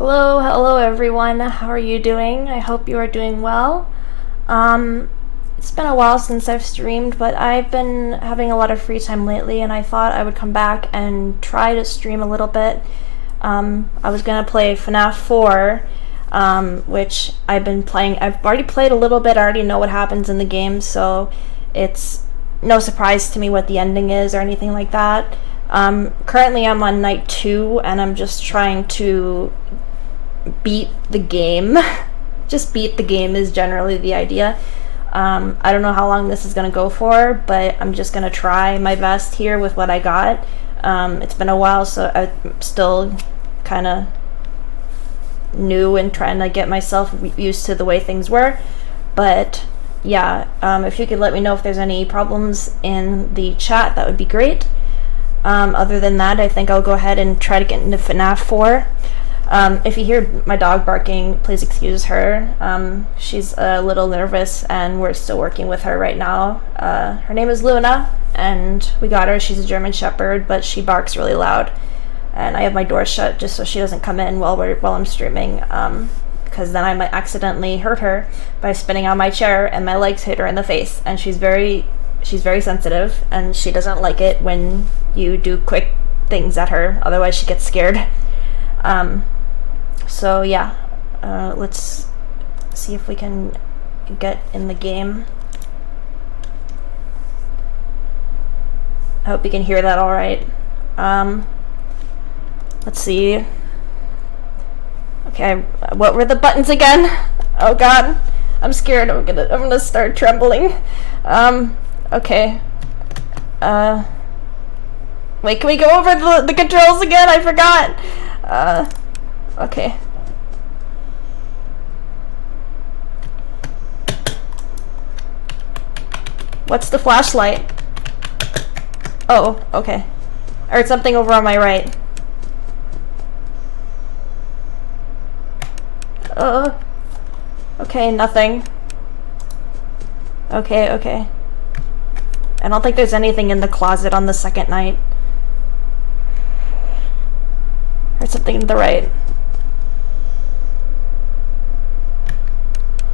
Hello everyone. How are you doing? I hope you are doing well. It's been a while since I've streamed, but I've been having a lot of free time lately, and I thought I would come back and try to stream a little bit. I was gonna play FNAF 4, which I've been playing. I've already played a little bit. I already know what happens in the game, so it's no surprise to me what the ending is or anything like that. Currently I'm on night 2, and I'm just trying to beat the game. Just beat the game is generally the idea. I don't know how long this is going to go for, but I'm just going to try my best here with what I got. It's been a while, so I'm still kind of new and trying to get myself used to the way things were. But yeah, if you could let me know if there's any problems in the chat, that would be great. Other than that, I think I'll go ahead and try to get into FNAF 4. If you hear my dog barking, please excuse her. She's a little nervous, and we're still working with her right now. Her name is Luna, and we got her. She's a German Shepherd, but she barks really loud. And I have my door shut just so she doesn't come in while I'm streaming, because then I might accidentally hurt her by spinning on my chair and my legs hit her in the face. And she's very sensitive, and she doesn't like it when you do quick things at her. Otherwise, she gets scared. So yeah, let's see if we can get in the game. I hope you can hear that all right. Let's see. Okay, what were the buttons again? Oh god, I'm scared. I'm gonna start trembling. Okay. Wait, can we go over the controls again? I forgot. Okay. What's the flashlight? Oh, okay. I heard something over on my right. Okay, nothing. Okay. I don't think there's anything in the closet on the second night. Heard something to the right.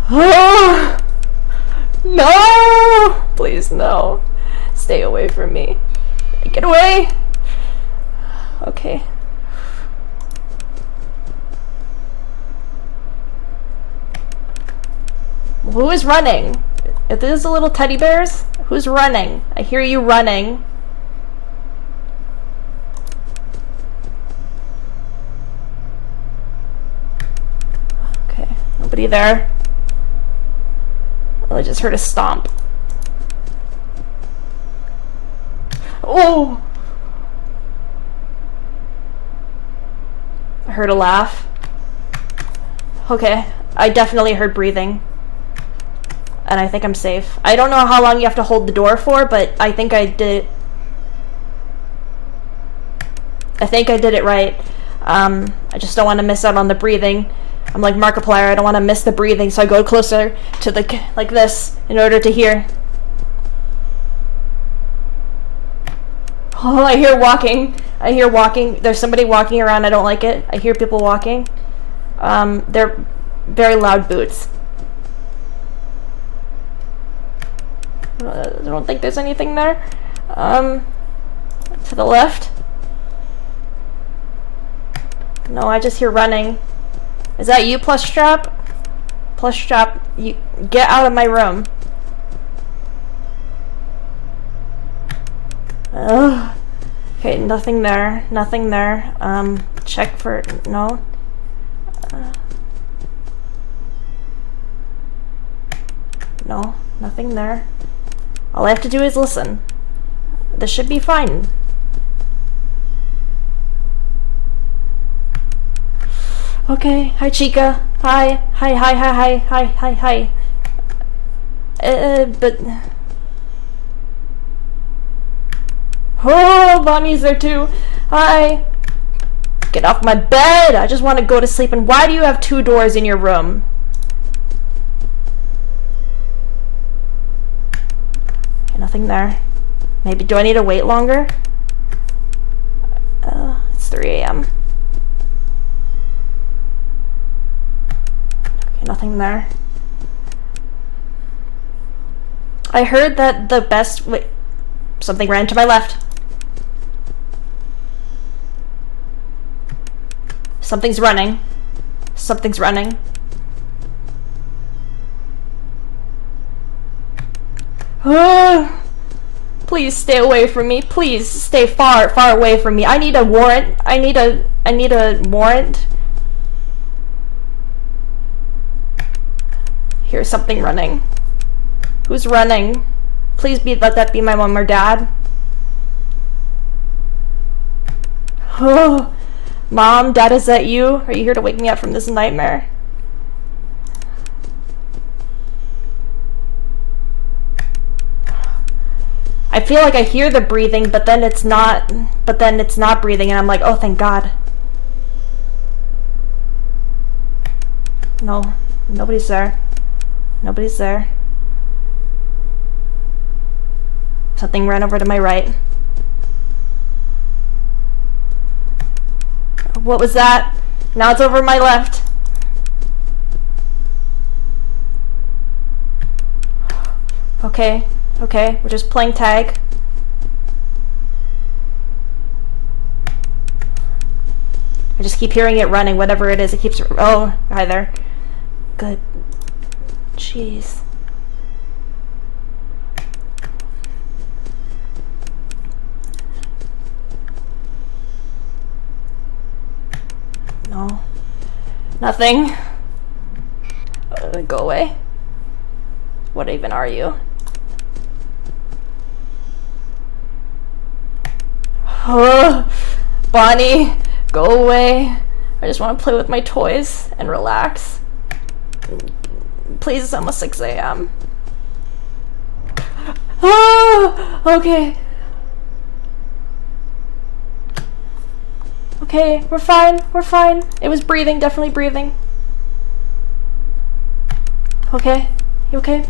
Oh! No! Please, no. Stay away from me. Get away! Okay. Who is running? If this is the little teddy bears, who's running? I hear you running. Okay, nobody there. Oh, I just heard a stomp. Oh! I heard a laugh. Okay, I definitely heard breathing. And I think I'm safe. I don't know how long you have to hold the door for, but I think I did. I think I did it right. I just don't want to miss out on the breathing. I'm like Markiplier, I don't want to miss the breathing, so I go closer to the, like this, in order to hear. Oh, I hear walking. I hear walking. There's somebody walking around. I don't like it. I hear people walking. They're very loud boots. I don't think there's anything there. To the left. No, I just hear running. Is that you, Plush Trap? Plush Trap, you get out of my room. Ugh. Okay, nothing there. Nothing there. Check for no. No, nothing there. All I have to do is listen. This should be fine. Okay, hi Chica. Hi. But... Oh, Bonnie's there too. Hi. Get off my bed. I just want to go to sleep. And why do you have 2 doors in your room? Okay, nothing there. Maybe, do I need to wait longer? It's 3 a.m. Nothing there. I heard that the best... Wait. Something ran to my left. Something's running. Something's running. Please stay away from me. Please stay far, far away from me. I need a warrant. I need a warrant. Here's something running. Who's running? Please let that be my mom or dad. Oh, Mom, Dad, is that you? Are you here to wake me up from this nightmare? I feel like I hear the breathing, but then it's not breathing, and I'm like, oh, thank God. No, nobody's there. Nobody's there. Something ran over to my right. What was that? Now it's over my left. Okay, okay, we're just playing tag. I just keep hearing it running, whatever it is, it keeps... Oh, hi there. Good. Jeez. No. Nothing. Go away. What even are you? Oh, Bonnie, go away. I just want to play with my toys and relax. Please, it's almost 6 a.m. Oh, okay. Okay, we're fine, we're fine. It was breathing, definitely breathing. Okay, you okay?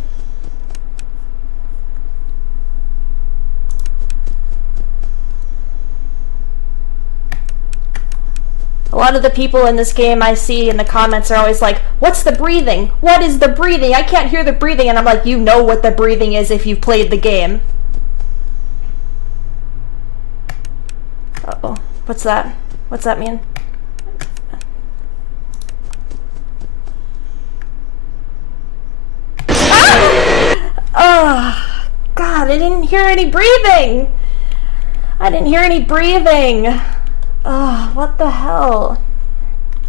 A lot of the people in this game I see in the comments are always like, what's the breathing? What is the breathing? I can't hear the breathing. And I'm like, you know what the breathing is if you've played the game. Uh-oh, what's that? What's that mean? Oh, God, I didn't hear any breathing. I didn't hear any breathing. Oh, what the hell?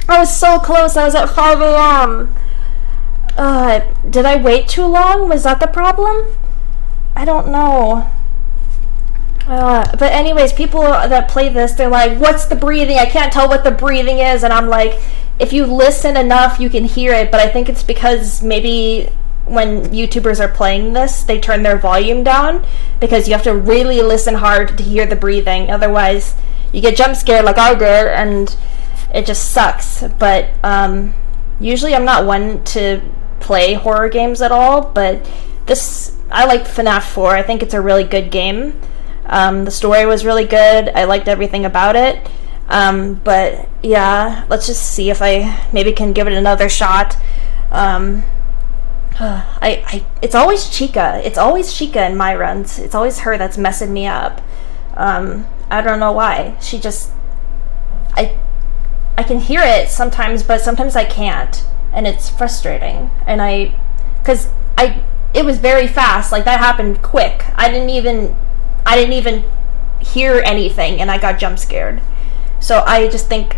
I was so close. I was at 5 a.m. Did I wait too long? Was that the problem? I don't know. But anyways, people that play this, they're like, what's the breathing? I can't tell what the breathing is. And I'm like, if you listen enough, you can hear it. But I think it's because maybe when YouTubers are playing this, they turn their volume down because you have to really listen hard to hear the breathing. Otherwise, you get jump scared like I did, and it just sucks. But usually I'm not one to play horror games at all, but I like FNAF 4. I think it's a really good game. The story was really good. I liked everything about it. But yeah, let's just see if I maybe can give it another shot. It's always Chica. It's always Chica in my runs. It's always her that's messing me up. I don't know why. She just... I can hear it sometimes, but sometimes I can't. And it's frustrating. And it was very fast. Like, that happened quick. I didn't even hear anything, and I got jump scared. So I just think...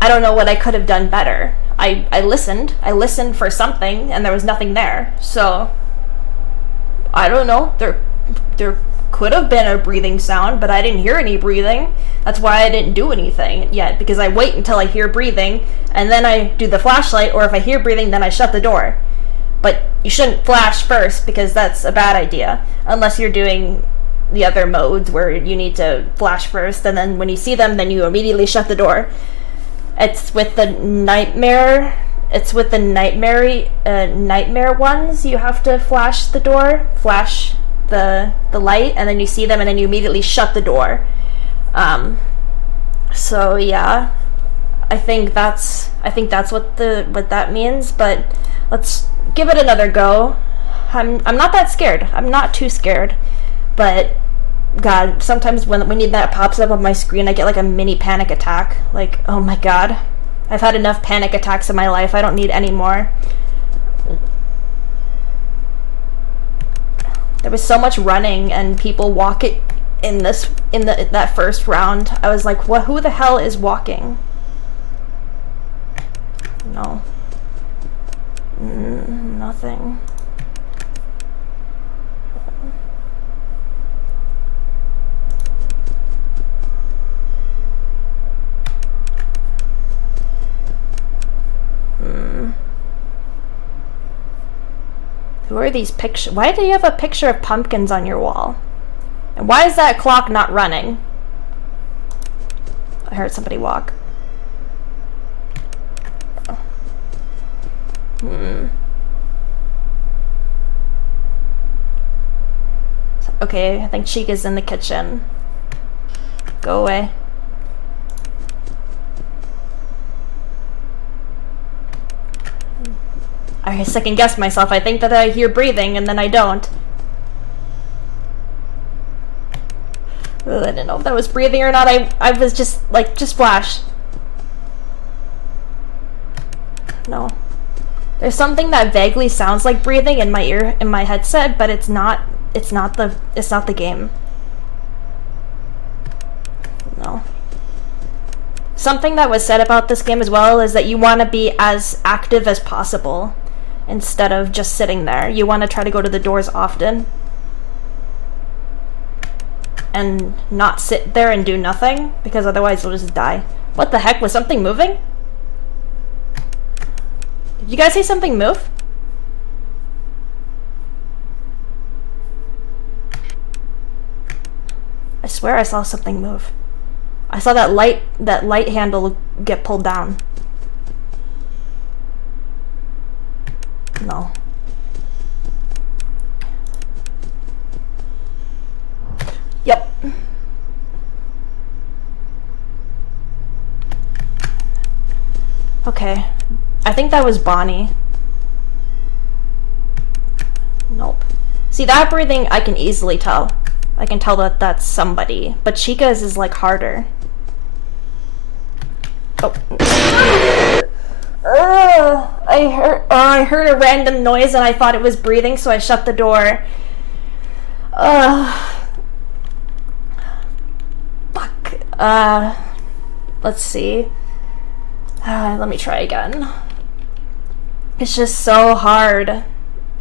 I don't know what I could have done better. I listened. I listened for something, and there was nothing there. So... I don't know. There could have been a breathing sound, but I didn't hear any breathing. That's why I didn't do anything yet, because I wait until I hear breathing, and then I do the flashlight, or if I hear breathing, then I shut the door. But you shouldn't flash first, because that's a bad idea, unless you're doing the other modes where you need to flash first, and then when you see them, then you immediately shut the door. It's with the nightmare ones, you have to flash the door, flash the light, and then you see them, and then you immediately shut the door. So yeah, I think that's what that means, but let's give it another go. I'm not that scared. I'm not too scared. But God, sometimes when that pops up on my screen, I get like a mini panic attack. Like, oh my God. I've had enough panic attacks in my life. I don't need any more. There was so much running and people walking in that first round. I was like, what? Who the hell is walking? No. Nothing. Who are these pictures? Why do you have a picture of pumpkins on your wall? And why is that clock not running? I heard somebody walk. Okay, I think Chica's in the kitchen. Go away. I second guess myself. I think that I hear breathing and then I don't. Ugh, I didn't know if that was breathing or not. I was just like, just flash. No. There's something that vaguely sounds like breathing in my ear, in my headset, but it's not the game. No. Something that was said about this game as well is that you want to be as active as possible instead of just sitting there. You want to try to go to the doors often and not sit there and do nothing, because otherwise you'll just die. What the heck? Was something moving? Did you guys see something move? I swear I saw something move. I saw that light handle get pulled down. No. Yep. Okay. I think that was Bonnie. Nope. See, that breathing I can easily tell. I can tell that that's somebody. But Chica's is like harder. Oh. I heard a random noise and I thought it was breathing, so I shut the door. Fuck. Let's see. Let me try again. It's just so hard.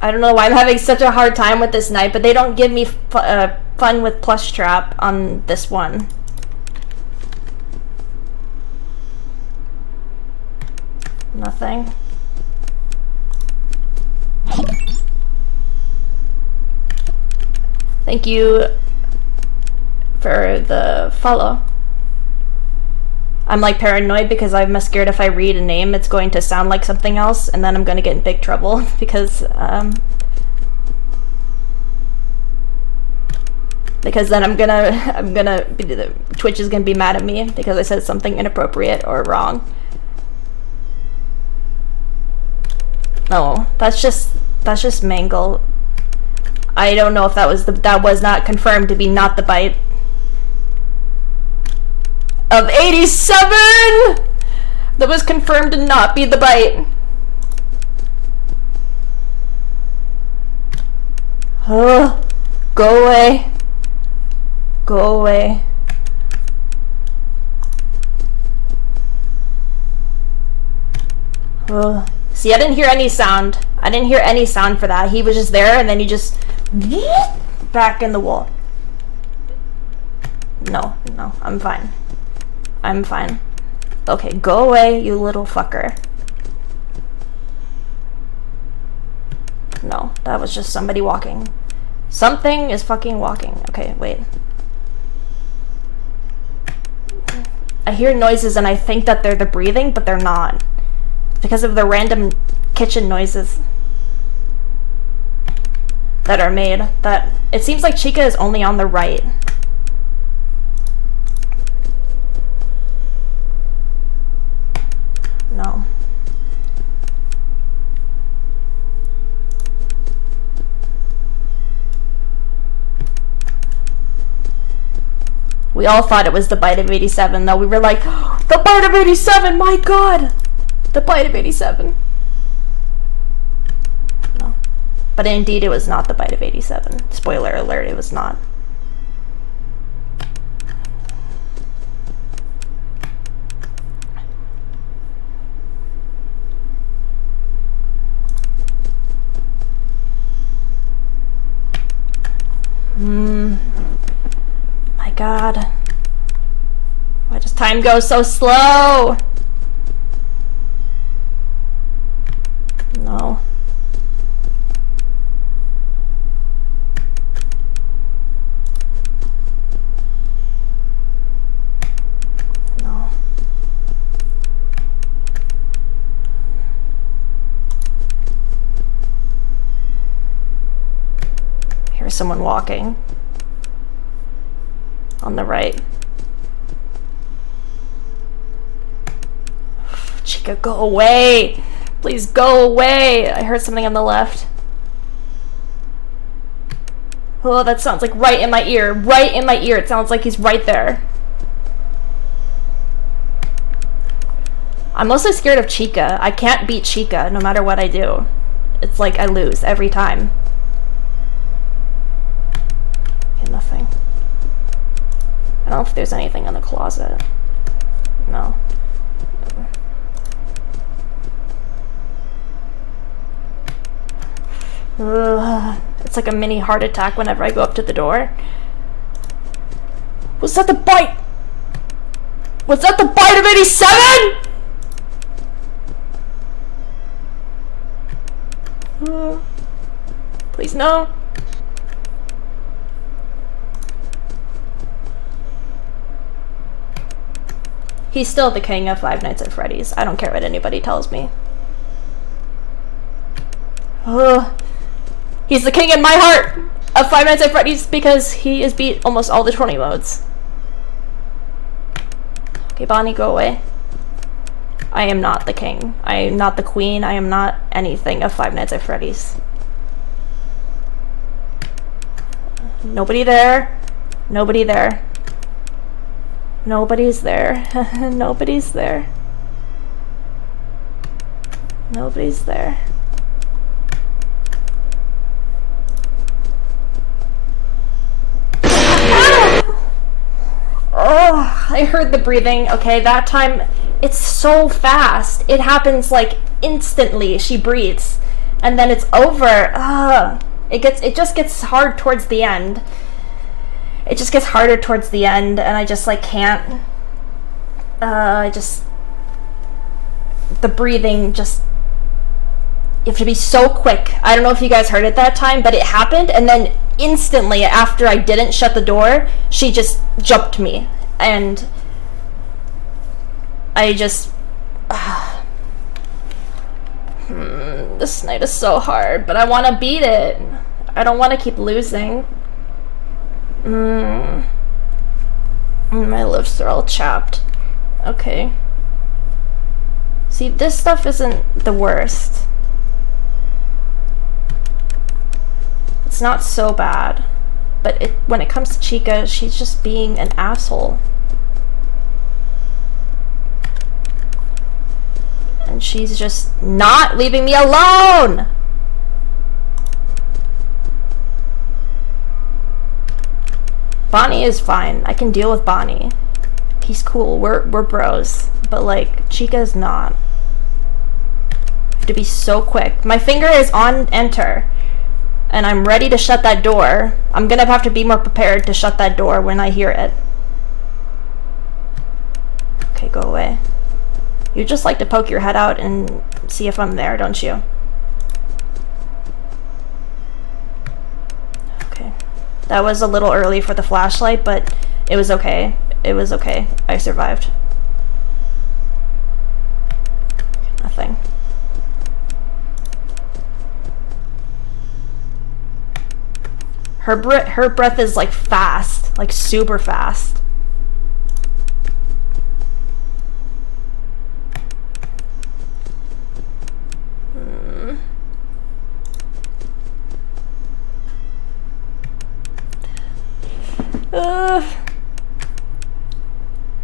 I don't know why I'm having such a hard time with this night, but they don't give me fun with plush trap on this one. Nothing. Thank you for the follow. I'm like paranoid because I'm scared if I read a name it's going to sound like something else and then I'm going to get in big trouble because then I'm gonna be, Twitch is gonna be mad at me because I said something inappropriate or wrong. No, that's just Mangle. I don't know if that was not confirmed to be not the bite of 87. That was confirmed to not be the bite. Go away. Go away. See, I didn't hear any sound. I didn't hear any sound for that. He was just there and then he just back in the wall. No, I'm fine. I'm fine. Okay, go away, you little fucker. No, that was just somebody walking. Something is fucking walking. Okay, wait. I hear noises and I think that they're the breathing, but they're not. Because of the random kitchen noises that are made. That it seems like Chica is only on the right. We all thought it was the bite of 87, though. We were like, oh, the bite of 87, my god! The bite of 87. No. But indeed, it was not the bite of 87. Spoiler alert, it was not. My god. Why does time go so slow? No. No. Here's someone walking. On the right. Chica, go away! Please go away! I heard something on the left. Oh, that sounds like right in my ear. Right in my ear. It sounds like he's right there. I'm mostly scared of Chica. I can't beat Chica no matter what I do. It's like I lose every time. Okay, nothing. I don't know if there's anything in the closet. No. It's like a mini heart attack whenever I go up to the door. Was that the bite? Was that the bite of 87? Please no. He's still the king of Five Nights at Freddy's. I don't care what anybody tells me. He's the king in my heart of Five Nights at Freddy's because he has beat almost all the 20 modes. Okay, Bonnie, go away. I am not the king. I am not the queen. I am not anything of Five Nights at Freddy's. Nobody there. Nobody there. Nobody's there. Nobody's there. Nobody's there. Oh, I heard the breathing. Okay, that time, it's so fast. It happens like instantly. She breathes, and then it's over. It just gets hard towards the end. It just gets harder towards the end, and I just like can't. The breathing just. You have to be so quick. I don't know if you guys heard it that time, but it happened, and then instantly after I didn't shut the door, she just jumped me, and I just. This night is so hard, but I want to beat it. I don't want to keep losing. My lips are all chapped. Okay. See, this stuff isn't the worst. It's not so bad. But when it comes to Chica, she's just being an asshole. And she's just not leaving me alone! Bonnie is fine. I can deal with Bonnie. He's cool. We're bros. But like, Chica's not. I have to be so quick. My finger is on enter. And I'm ready to shut that door. I'm gonna have to be more prepared to shut that door when I hear it. Okay, go away. You just like to poke your head out and see if I'm there, don't you? Okay. That was a little early for the flashlight, but it was okay. It was okay. I survived. Nothing. Her breath is like fast, like super fast.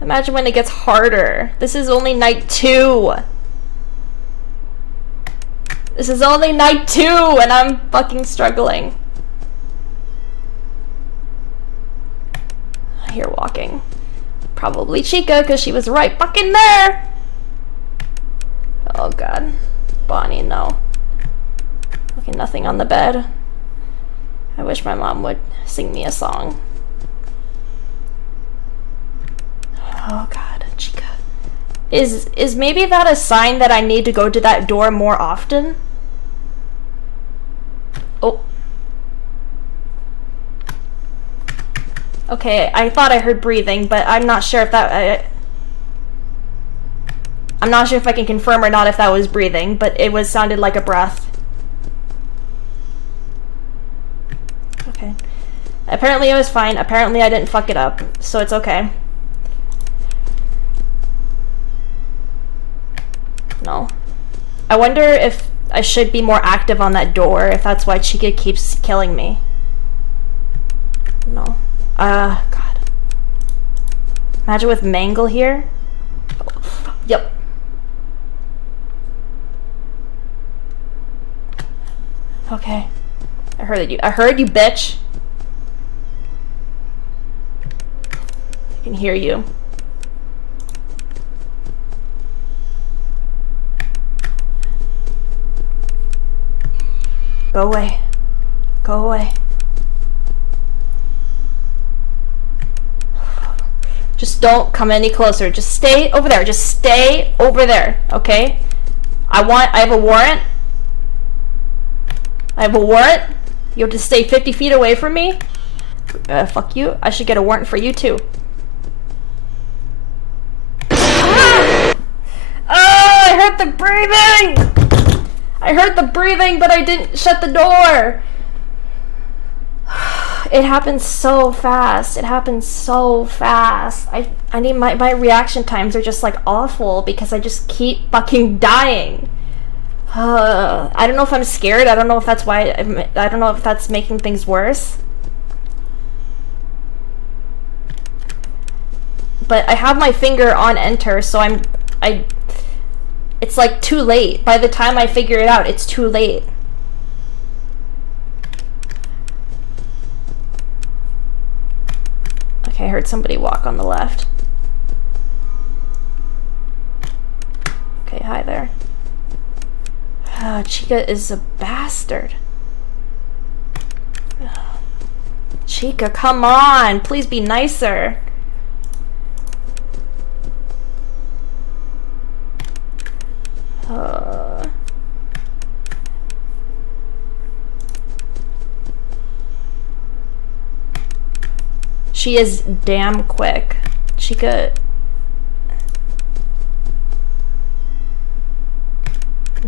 Imagine when it gets harder. This is only night 2. This is only night 2 and I'm fucking struggling. I hear walking. Probably Chica, because she was right fucking there. Oh god. Bonnie, no. Okay, nothing on the bed. I wish my mom would sing me a song. Oh god, Chica. Is maybe that a sign that I need to go to that door more often? Oh. Okay, I thought I heard breathing, but I'm not sure if that... I'm not sure if I can confirm or not if that was breathing, but it sounded like a breath. Okay. Apparently it was fine. Apparently I didn't fuck it up, so it's okay. No. I wonder if I should be more active on that door, if that's why Chica keeps killing me. No. God. Imagine with Mangle here. Yep. Okay. I heard you, bitch. I can hear you. Go away. Go away. Just don't come any closer. Just stay over there. Just stay over there, okay? I have a warrant. I have a warrant. You have to stay 50 feet away from me. Fuck you. I should get a warrant for you too. Ah! Oh, I heard the breathing! I heard the breathing, but I didn't shut the door. It happens so fast. It happens so fast. I need my reaction times are just like awful because I just keep fucking dying. I don't know if I'm scared. I don't know if that's why. I don't know if that's making things worse. But I have my finger on enter, so it's like too late. By the time I figure it out, it's too late. Okay, I heard somebody walk on the left. Okay, hi there. Oh, Chica is a bastard. Chica, come on! Please be nicer. She is damn quick. Chica...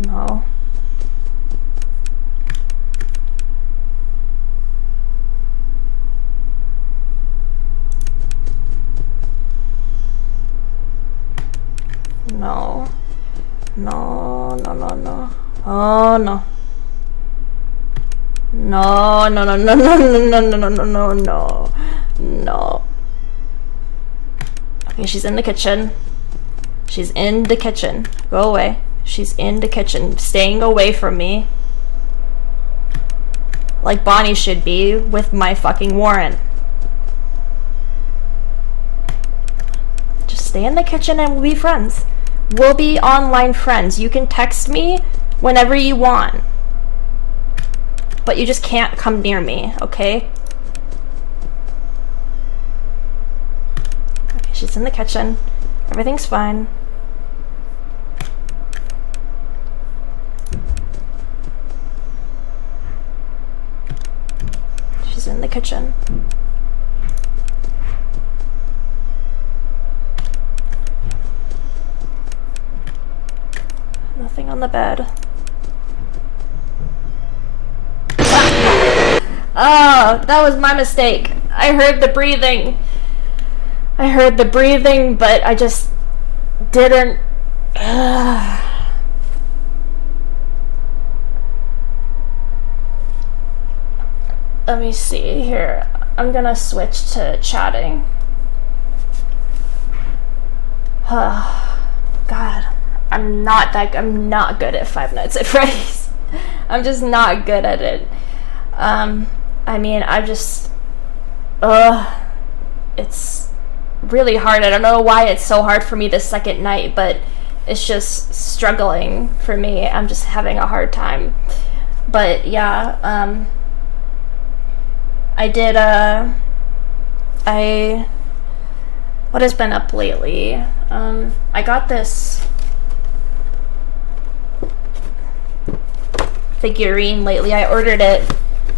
No. No. No, no, no, no. Oh, no. No, no, no, no, no, no, no, no, no, no, no. No. Okay, she's in the kitchen. She's in the kitchen. Go away. She's in the kitchen, staying away from me. Like Bonnie should be with my fucking warrant. Just stay in the kitchen and we'll be friends. We'll be online friends. You can text me whenever you want. But you just can't come near me, okay? Okay, she's in the kitchen. Everything's fine. She's in the kitchen. Nothing on the bed. Oh, that was my mistake. I heard the breathing. I heard the breathing, but I just didn't. Let me see here. I'm gonna switch to chatting. God, I'm not good at Five Nights at Freddy's. I'm just not good at it. I mean, it's really hard. I don't know why it's so hard for me the second night, but it's just struggling for me. I'm just having a hard time. But yeah, what has been up lately? I got this figurine lately. I ordered it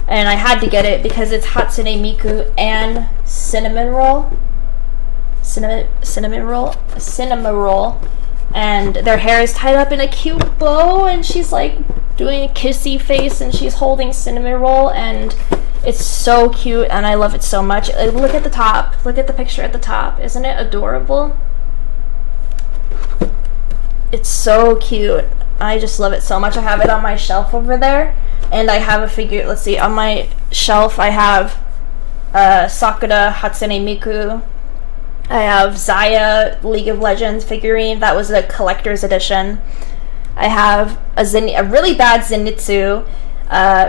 and I had to get it because it's Hatsune Miku and cinnamon roll, and their hair is tied up in a cute bow, and she's like doing a kissy face, and she's holding cinnamon roll, and it's so cute, and I love it so much. Look at the top. Look at the picture at the top. Isn't it adorable? It's so cute. I just love it so much. I have it on my shelf over there, and I have a figure. Let's see. On my shelf, I have Sakura Hatsune Miku. I have Zaya League of Legends figurine. That was a collector's edition. I have a really bad Zenitsu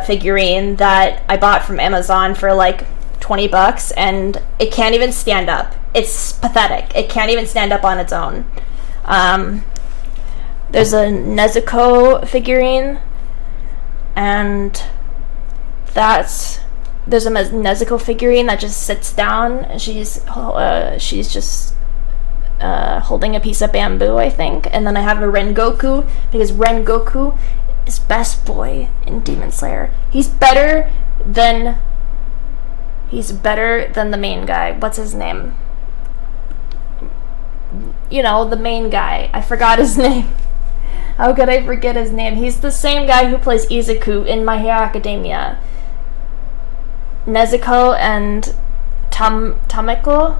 figurine that I bought from Amazon for like $20, and it can't even stand up. It's pathetic. It can't even stand up on its own. There's a Nezuko figurine, and there's a Nezuko figurine that just sits down, and she's just holding a piece of bamboo, I think. And then I have a Rengoku, because Rengoku is best boy in Demon Slayer. He's better than the main guy. What's his name? You know, the main guy. I forgot his name. How could I forget his name? He's the same guy who plays Izuku in My Hero Academia. Nezuko and Tanjiro.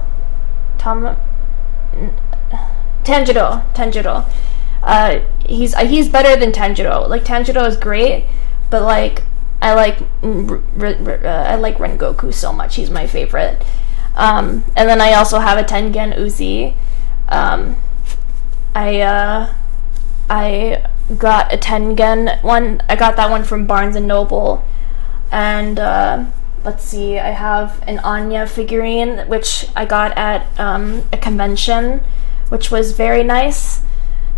He's better than Tanjiro. Like, Tanjiro is great, but like I like Rengoku so much. He's my favorite. And then I also have a Tengen Uzi. I got a Tengen one. I got that one from Barnes and Noble. And let's see, I have an Anya figurine, which I got at a convention, which was very nice.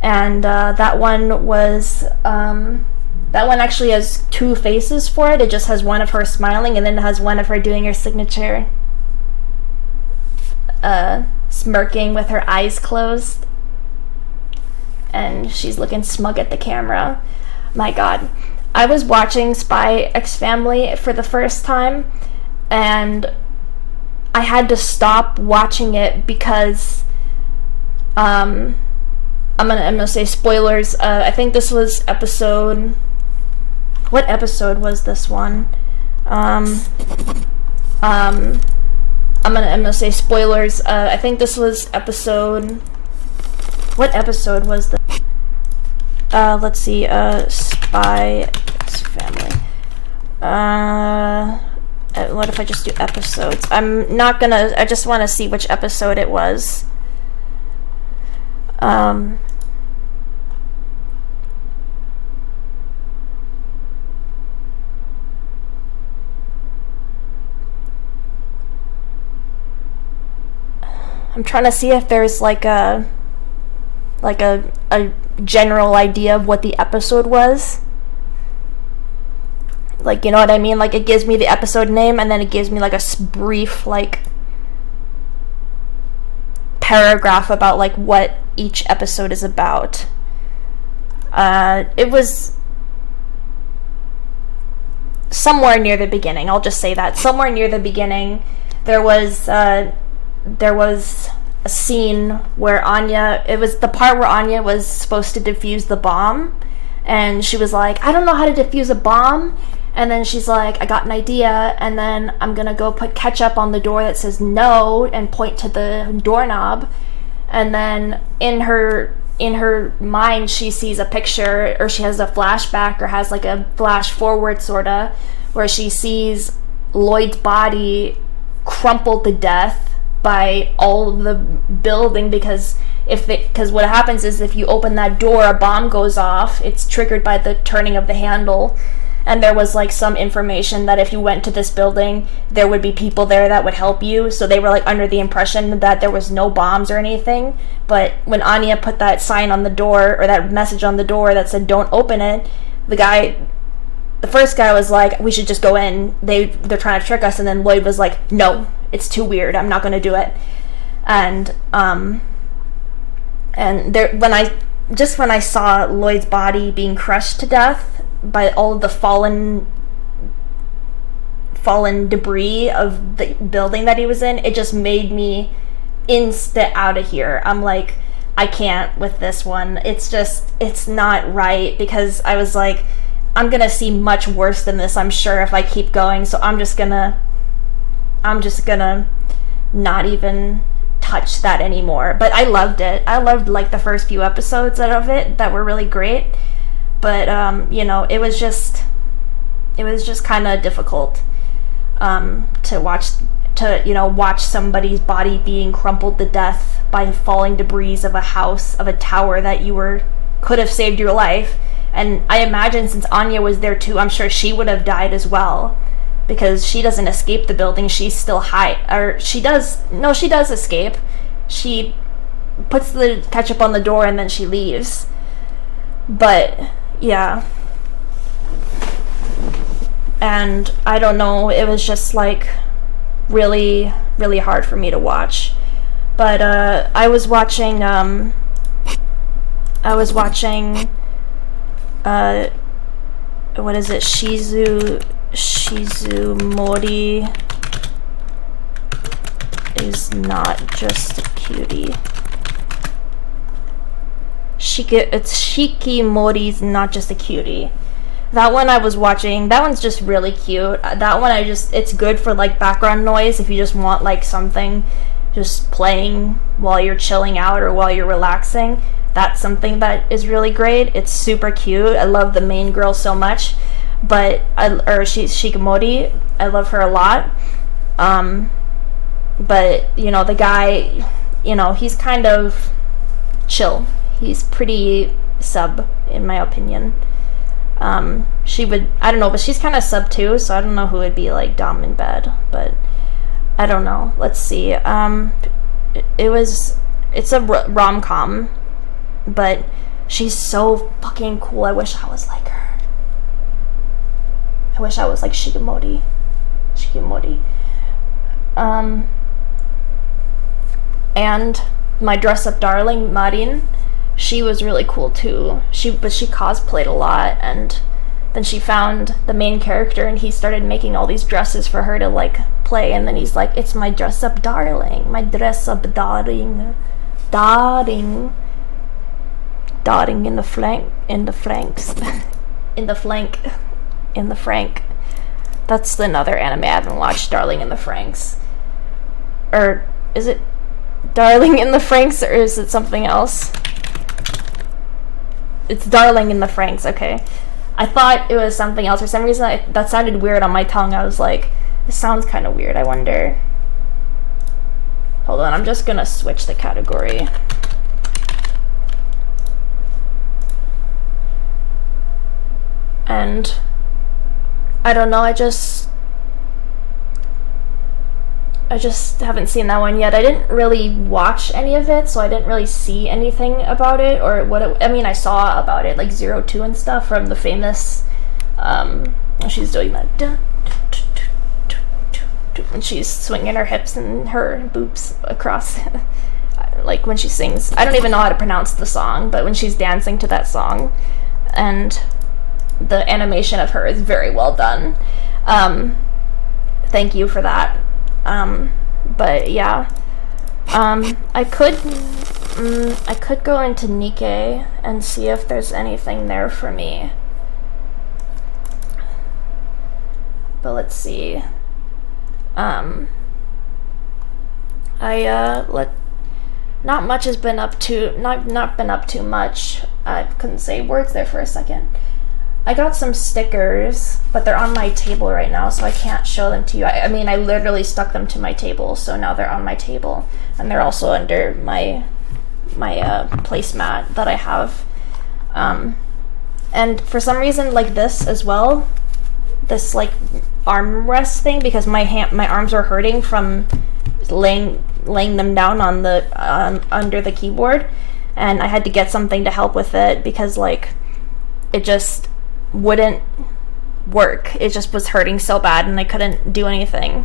And that one actually has two faces for it. It just has one of her smiling, and then it has one of her doing her signature smirking with her eyes closed, and she's looking smug at the camera. My God. I was watching Spy X Family for the first time, and I had to stop watching it because I'm gonna say spoilers. I think this was episode. What episode was this one? I'm gonna say spoilers. I think this was episode. What episode was this? Let's see. Spy X Family. What if I just do episodes? I just want to see which episode it was. I'm trying to see if there's like a general idea of what the episode was. Like, you know what I mean? Like, it gives me the episode name, and then it gives me like a brief like paragraph about like what each episode is about. It was somewhere near the beginning. I'll just say that. Somewhere near the beginning, there was a scene where Anya, it was the part where Anya was supposed to defuse the bomb, and she was like, I don't know how to defuse a bomb, and then she's like, I got an idea, and then I'm gonna go put ketchup on the door that says no and point to the doorknob, and then in her mind she sees a picture, or she has a flashback, or has like a flash forward sorta, where she sees Lloyd's body crumpled to death by all the building, because what happens is if you open that door, a bomb goes off. It's triggered by the turning of the handle. And there was like some information that if you went to this building, there would be people there that would help you. So they were like under the impression that there was no bombs or anything. But when Anya put that sign on the door, or that message on the door that said don't open it, the first guy was like, we should just go in. They're trying to trick us. And then Lloyd was like, no, it's too weird. I'm not going to do it. And when I saw Lloyd's body being crushed to death by all of the fallen debris of the building that he was in, it just made me instant out of here. I'm like, I can't with this one. It's not right, because I was like, I'm gonna see much worse than this, I'm sure, if I keep going. So I'm just gonna not even touch that anymore. But I loved it. I loved like the first few episodes of it that were really great. But it was just kind of difficult to watch somebody's body being crumpled to death by falling debris of a house, of a tower that could have saved your life. And I imagine since Anya was there too, I'm sure she would have died as well, because she doesn't escape the building. She's still she does escape. She puts the ketchup on the door and then she leaves. But yeah. And I don't know, it was just like really, really hard for me to watch. But I was watching what is it? Shizumori is not just a cutie. It's Shikimori's Not Just a Cutie. That one I was watching. That one's just really cute. That one it's good for like background noise if you just want like something just playing while you're chilling out or while you're relaxing. That's something that is really great. It's super cute. I love the main girl so much. She's Shikimori. I love her a lot. But the guy, he's kind of chill. He's pretty sub, in my opinion. I don't know, but she's kind of sub too, so I don't know who would be like dom in bed, but I don't know. Let's see. It's a rom-com, but she's so fucking cool. I wish I was like her. I wish I was like Shikimori. And my dress-up darling, Marin, she was really cool too. She cosplayed a lot, and then she found the main character, and he started making all these dresses for her to like play, and then he's like, it's my dress-up darling, my dress-up darling in the flank. That's another anime I haven't watched, Darling in the Franxx. Or is it Darling in the Franxx, or is it something else? It's Darling in the Franxx, okay. I thought it was something else. For some reason, that sounded weird on my tongue. I was like, this sounds kind of weird. I wonder. Hold on, I'm just gonna switch the category. And I don't know, I just haven't seen that one yet. I didn't really watch any of it, so I didn't really see anything about it, or I saw about it, like 02 and stuff from the famous, she's doing that, and she's swinging her hips and her boobs across, like when she sings. I don't even know how to pronounce the song, but when she's dancing to that song, and the animation of her is very well done. Thank you for that. But yeah, I could go into Nikkei and see if there's anything there for me. But let's see. Not much has been up to, not been up too much. I couldn't say words there for a second. I got some stickers, but they're on my table right now, so I can't show them to you. I mean, I literally stuck them to my table, so now they're on my table, and they're also under my placemat that I have. And for some reason, like this as well, this like armrest thing, because my arms are hurting from laying them down on the under the keyboard, and I had to get something to help with it because like it just wouldn't work. It just was hurting so bad and I couldn't do anything.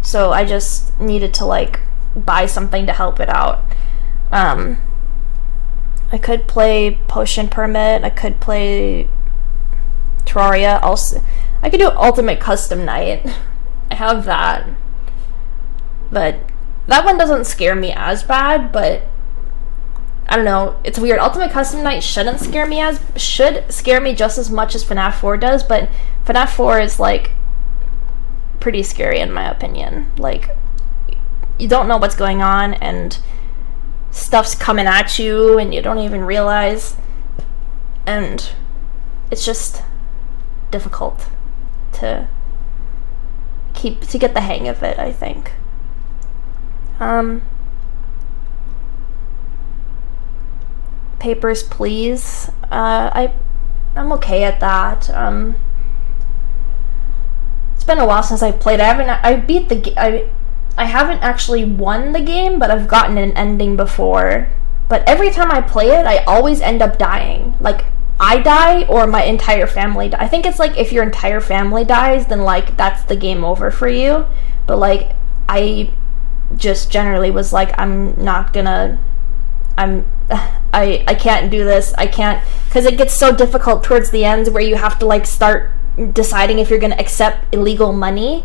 So I just needed to like buy something to help it out. I could play Potion Permit, I could play Terraria, also I could do Ultimate Custom Night. I have that. But that one doesn't scare me as bad, but I don't know, it's weird. Ultimate Custom Night should scare me just as much as FNAF 4 does, but FNAF 4 is like pretty scary in my opinion. Like, you don't know what's going on and stuff's coming at you and you don't even realize, and it's just difficult to get the hang of it, I think. Papers, Please. I'm okay at that. It's been a while since I played. I haven't actually won the game, but I've gotten an ending before. But every time I play it, I always end up dying. Like, I die or my entire family I think it's like if your entire family dies, then like that's the game over for you. But like I just generally was like, I can't do this. I can't, because it gets so difficult towards the end where you have to like start deciding if you're gonna accept illegal money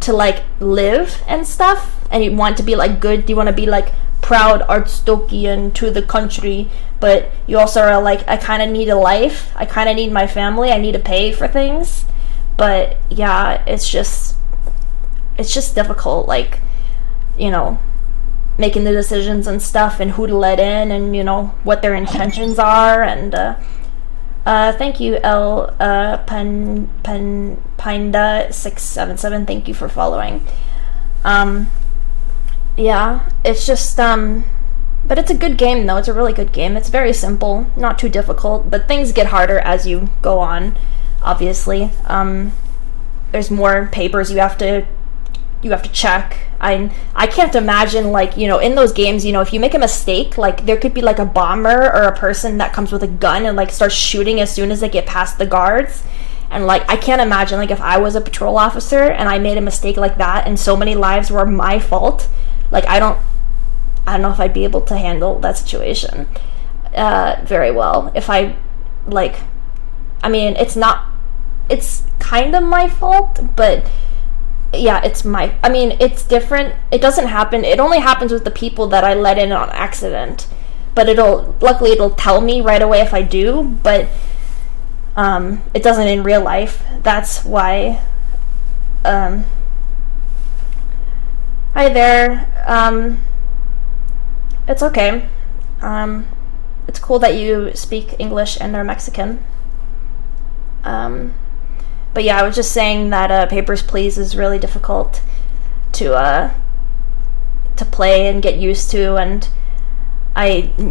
to like live and stuff, and you want to be like good, you want to be like proud Archdukian to the country, but you also are like, I kind of need a life, I kind of need my family, I need to pay for things. But yeah, it's just difficult, like, you know, making the decisions and stuff and who to let in and, you know, what their intentions are. And thank you, Pinda677, thank you for following. Yeah, it's just but it's a good game though. It's a really good game. It's very simple, not too difficult, but things get harder as you go on, obviously. There's more papers you have to check. I can't imagine, like, you know, in those games, you know, if you make a mistake, like, there could be like a bomber or a person that comes with a gun and like starts shooting as soon as they get past the guards. And like, I can't imagine, like, if I was a patrol officer and I made a mistake like that and so many lives were my fault, like, I don't know if I'd be able to handle that situation very well. If I, like, I mean, it's kind of my fault, but yeah, it's different. It doesn't happen. It only happens with the people that I let in on accident. But luckily it'll tell me right away if I do, but it doesn't in real life. That's why. Hi there. It's okay. It's cool that you speak English and are Mexican. But yeah, I was just saying that Papers, Please is really difficult to play and get used to, and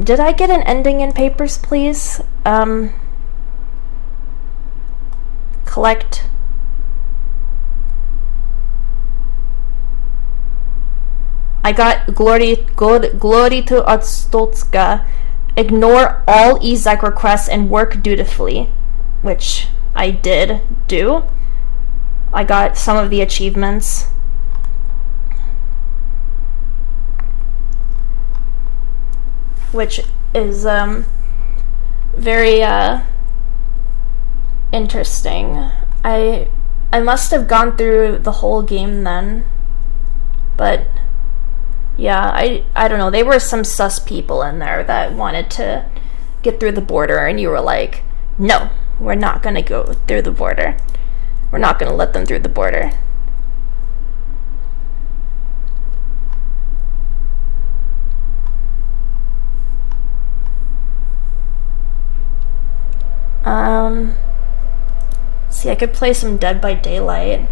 did I get an ending in Papers, Please? Collect. I got glory to Odstolska. Ignore all Izak requests and work dutifully, which I did do. I got some of the achievements. Which is very interesting. I must have gone through the whole game then. But yeah, I don't know. There were some sus people in there that wanted to get through the border, and you were like, no, we're not going to go through the border. We're not going to let them through the border. See, I could play some Dead by Daylight.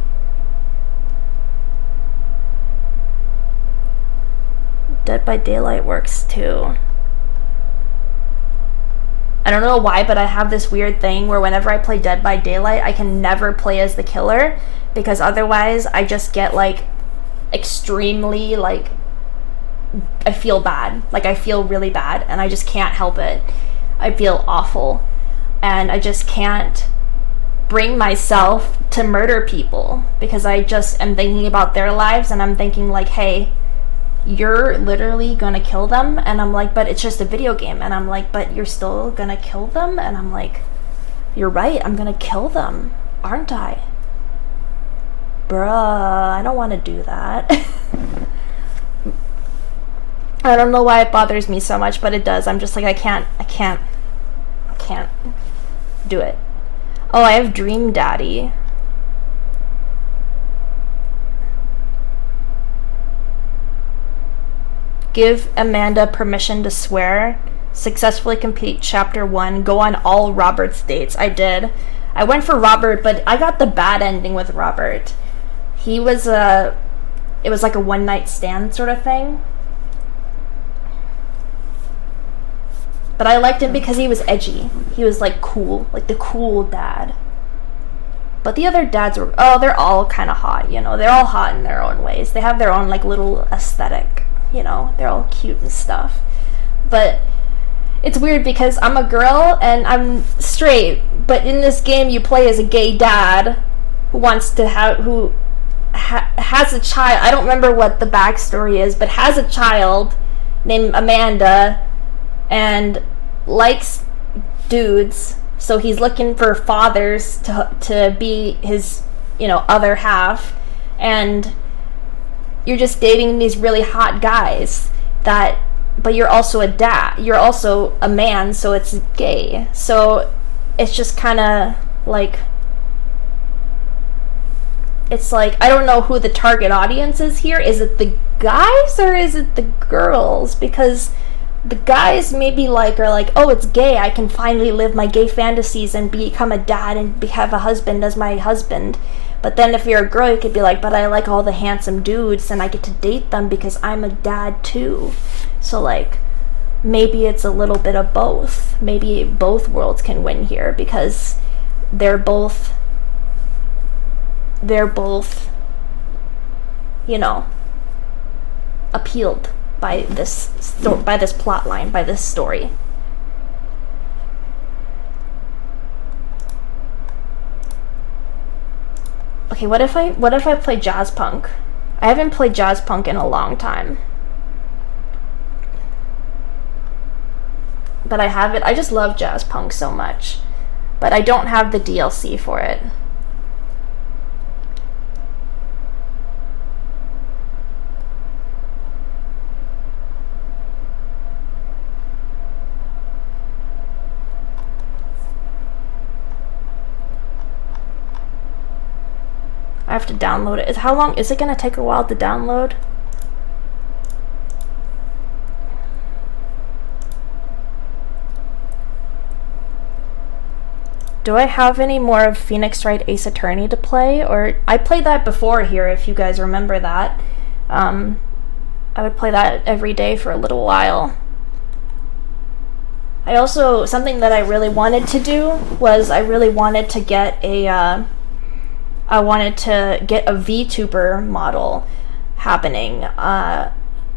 Dead by Daylight works too. I don't know why, but I have this weird thing where whenever I play Dead by Daylight, I can never play as the killer, because otherwise I just get like extremely like, I feel bad. Like I feel really bad and I just can't help it. I feel awful and I just can't bring myself to murder people, because I just am thinking about their lives and I'm thinking like, hey, you're literally gonna kill them, and I'm like, but it's just a video game, and I'm like, but you're still gonna kill them, and I'm like, you're right, I'm gonna kill them, aren't I? Bruh, I don't want to do that. I don't know why it bothers me so much, but it does. I'm just like, I can't do it. Oh, I have Dream Daddy. Give Amanda permission to swear. Successfully complete chapter 1. Go on all Robert's dates. I did. I went for Robert, but I got the bad ending with Robert. He was it was like a one night stand sort of thing. But I liked him because he was edgy. He was like cool, like the cool dad. But the other dads were, oh, they're all kind of hot, you know. They're all hot in their own ways. They have their own like little aesthetic. You know, they're all cute and stuff. But it's weird because I'm a girl and I'm straight, but in this game you play as a gay dad who wants to have, has a child. I don't remember what the backstory is, but has a child named Amanda and likes dudes, so he's looking for fathers to be his, you know, other half, and you're just dating these really hot guys but you're also a dad, you're also a man, so it's gay. So it's just kind of like, it's like, I don't know who the target audience is here. Is it the guys or is it the girls? Because the guys maybe are like, oh, it's gay, I can finally live my gay fantasies and become a dad and have a husband as my husband. But then if you're a girl, you could be like, but I like all the handsome dudes and I get to date them because I'm a dad too. So like, maybe it's a little bit of both. Maybe both worlds can win here because they're both, you know, appealed by this plot line, by this story. Okay, what if I play jazz punk? I haven't played jazz punk in a long time. But I have it. I just love jazz punk so much. But I don't have the DLC for it. I have to download it. How long is it gonna take a while to download? Do I have any more of Phoenix Wright Ace Attorney to play? Or I played that before here, if you guys remember that. I would play that every day for a little while. I also, something that I really wanted to do was I really wanted to get a VTuber model happening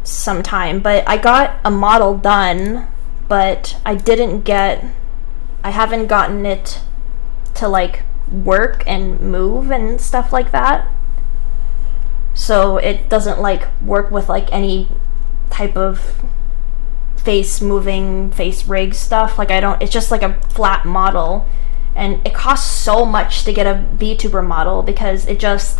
sometime, but I got a model done, but I haven't gotten it to like work and move and stuff like that. So it doesn't like work with like any type of face moving, face rig stuff. Like it's just like a flat model. And it costs so much to get a VTuber model because it's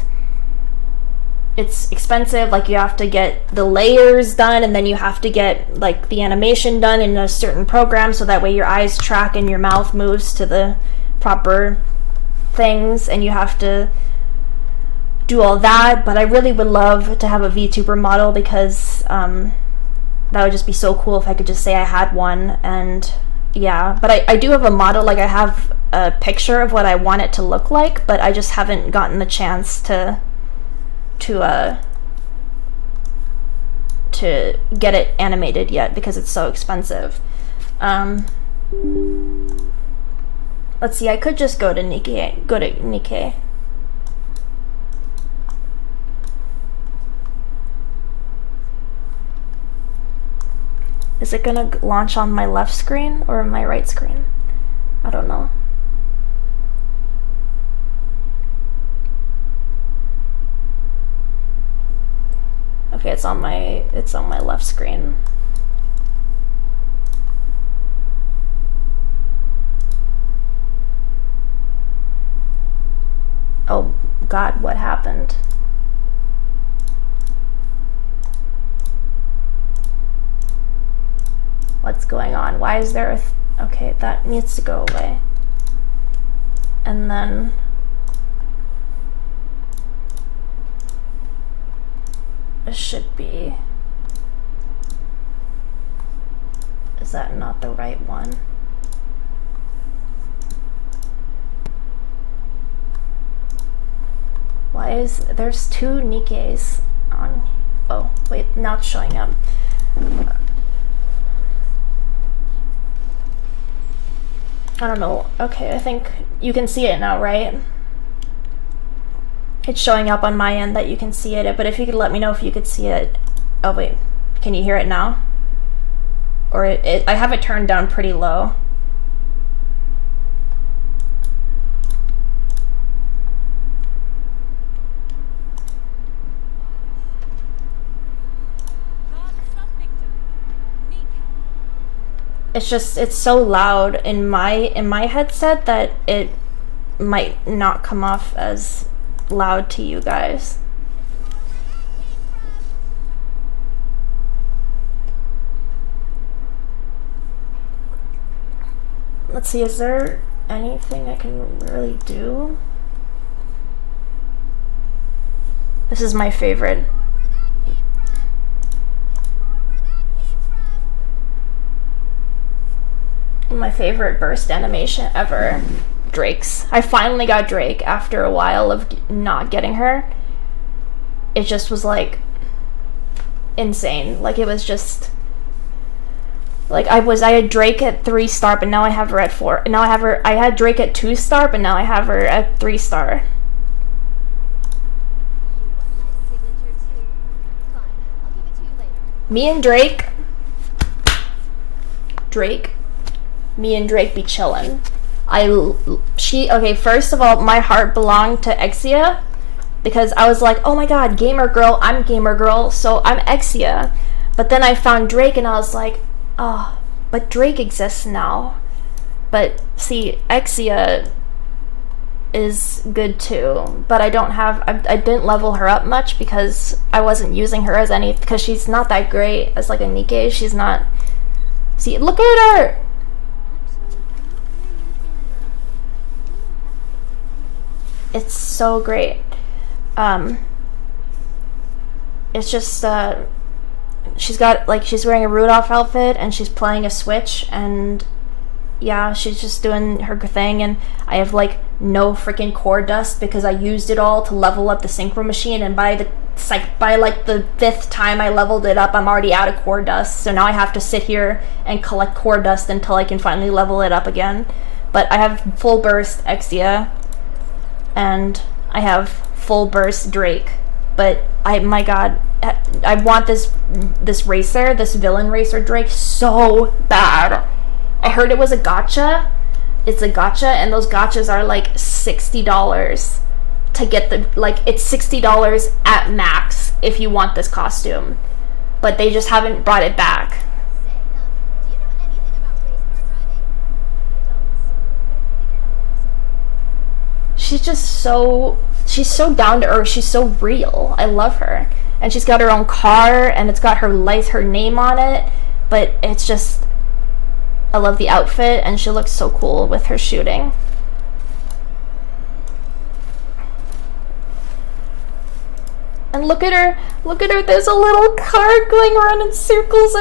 expensive. Like you have to get the layers done and then you have to get like the animation done in a certain program so that way your eyes track and your mouth moves to the proper things, and you have to do all that. But I really would love to have a VTuber model because that would just be so cool if I could just say I had one. And yeah, but I do have a model. Like I have a picture of what I want it to look like, but I just haven't gotten the chance to get it animated yet because it's so expensive. Let's see, I could just go to Nikkei. Is it gonna launch on my left screen or my right screen? I don't know. Okay, it's on my left screen. Oh God, what happened? What's going on? Why is there a okay, that needs to go away. And then it should be, is that not the right one? Why is there's two Nikkeis on? Oh wait, now it's showing up. I don't know. Okay, I think you can see it now, right? It's showing up on my end that you can see it, but if you could let me know if you could see it. Oh wait, can you hear it now? Or I have it turned down pretty low. It's just, it's so loud in my headset that it might not come off as loud to you guys. Let's see, is there anything I can really do? This is my favorite. My favorite burst animation ever. Drake's. I finally got Drake after a while of not getting her. It just was like insane. Like it was just like I had Drake at 3-star, but now I have her at 4. Now I had Drake at 2-star, but now I have her at 3-star. Me and Drake me and Drake be chillin'. Okay, first of all, my heart belonged to Exia because I was like, oh my god, gamer girl, I'm gamer girl, so I'm Exia. But then I found Drake and I was like, oh, but Drake exists now. But see, Exia is good too, but I didn't level her up much because I wasn't using her as because she's not that great as like a Nikkei. She's not. See, look at her! It's so great. It's just, she's got, like, she's wearing a Rudolph outfit and she's playing a Switch and yeah, she's just doing her thing, and I have like no freaking core dust because I used it all to level up the synchro machine, and by like the 5th time I leveled it up, I'm already out of core dust, so now I have to sit here and collect core dust until I can finally level it up again. But I have full burst Exia and I have full burst Drake, but my god, I want this racer, this villain racer Drake so bad. I heard it was a gacha. It's a gacha, and those gachas are like $60 to get it's $60 at max if you want this costume, but they just haven't brought it back. She's so down to earth. She's so real. I love her. And she's got her own car, and it's got her name on it, but it's just, I love the outfit, and she looks so cool with her shooting. And look at her, there's a little car going around in circles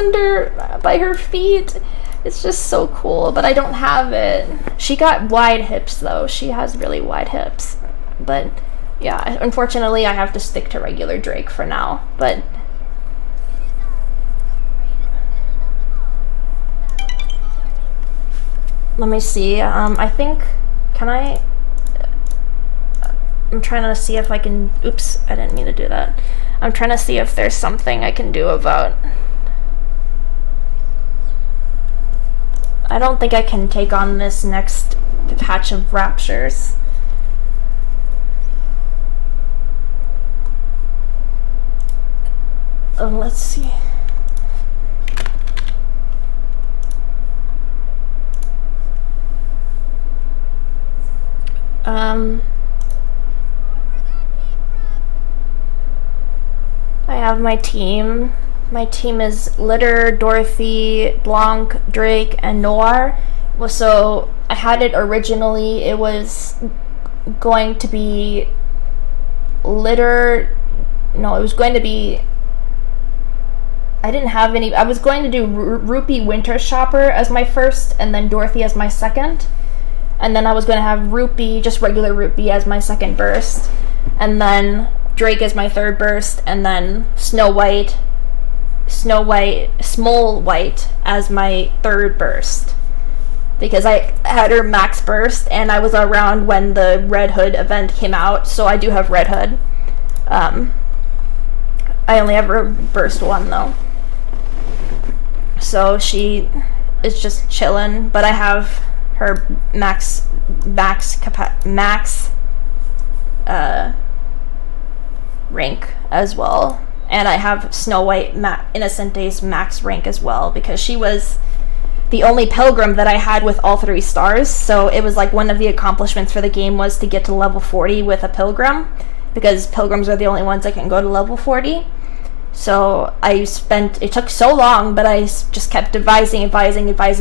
by her feet. It's just so cool, but I don't have it. She got wide hips though. She has really wide hips. But yeah, unfortunately I have to stick to regular Drake for now. But let me see. I think, I'm trying to see if I can, oops, I didn't mean to do that. I'm trying to see if there's something I can do about, I don't think I can take on this next patch of raptures. Let's see. I have my team. My team is Litter, Dorothy, Blanc, Drake, and Noir. So I had it originally, it was going to be Litter, no, it was going to be, I didn't have any, I was going to do Rupee Winter Shopper as my first, and then Dorothy as my second. And then I was going to have Rupee, just regular Rupee, as my second burst. And then Drake as my third burst, and then Small White as my third burst. Because I had her max burst, and I was around when the Red Hood event came out, so I do have Red Hood. I only ever burst one, though. So she is just chillin', but I have her max rank as well. And I have Snow White Innocente's max rank as well, because she was the only pilgrim that I had with all 3 stars. So it was like one of the accomplishments for the game was to get to level 40 with a pilgrim, because pilgrims are the only ones that can go to level 40. So it took so long, but I just kept advising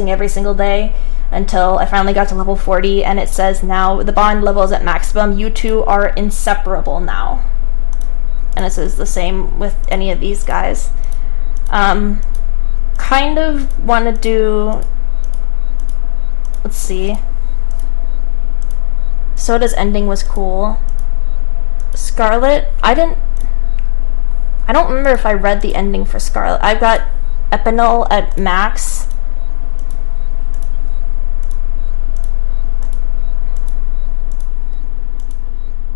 every single day until I finally got to level 40, and it says now the bond level is at maximum. You two are inseparable now. And it says the same with any of these guys. Kind of want to do, let's see. Soda's ending was cool. Scarlet, I don't remember if I read the ending for Scarlet. I've got Epinal at max.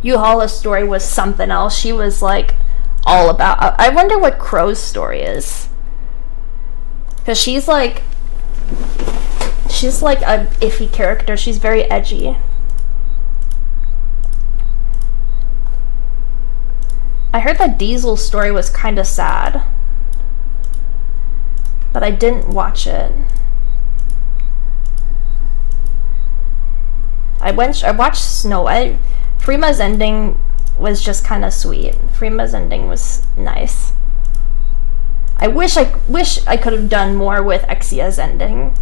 Yuhala's story was something else. She was like all about, I wonder what Crow's story is, because she's like a iffy character. She's very edgy. I heard that Diesel's story was kind of sad, but I didn't watch it. I watched Snow White. Frima's ending was just kind of sweet. Frima's ending was nice. I wish I could have done more with Exia's ending,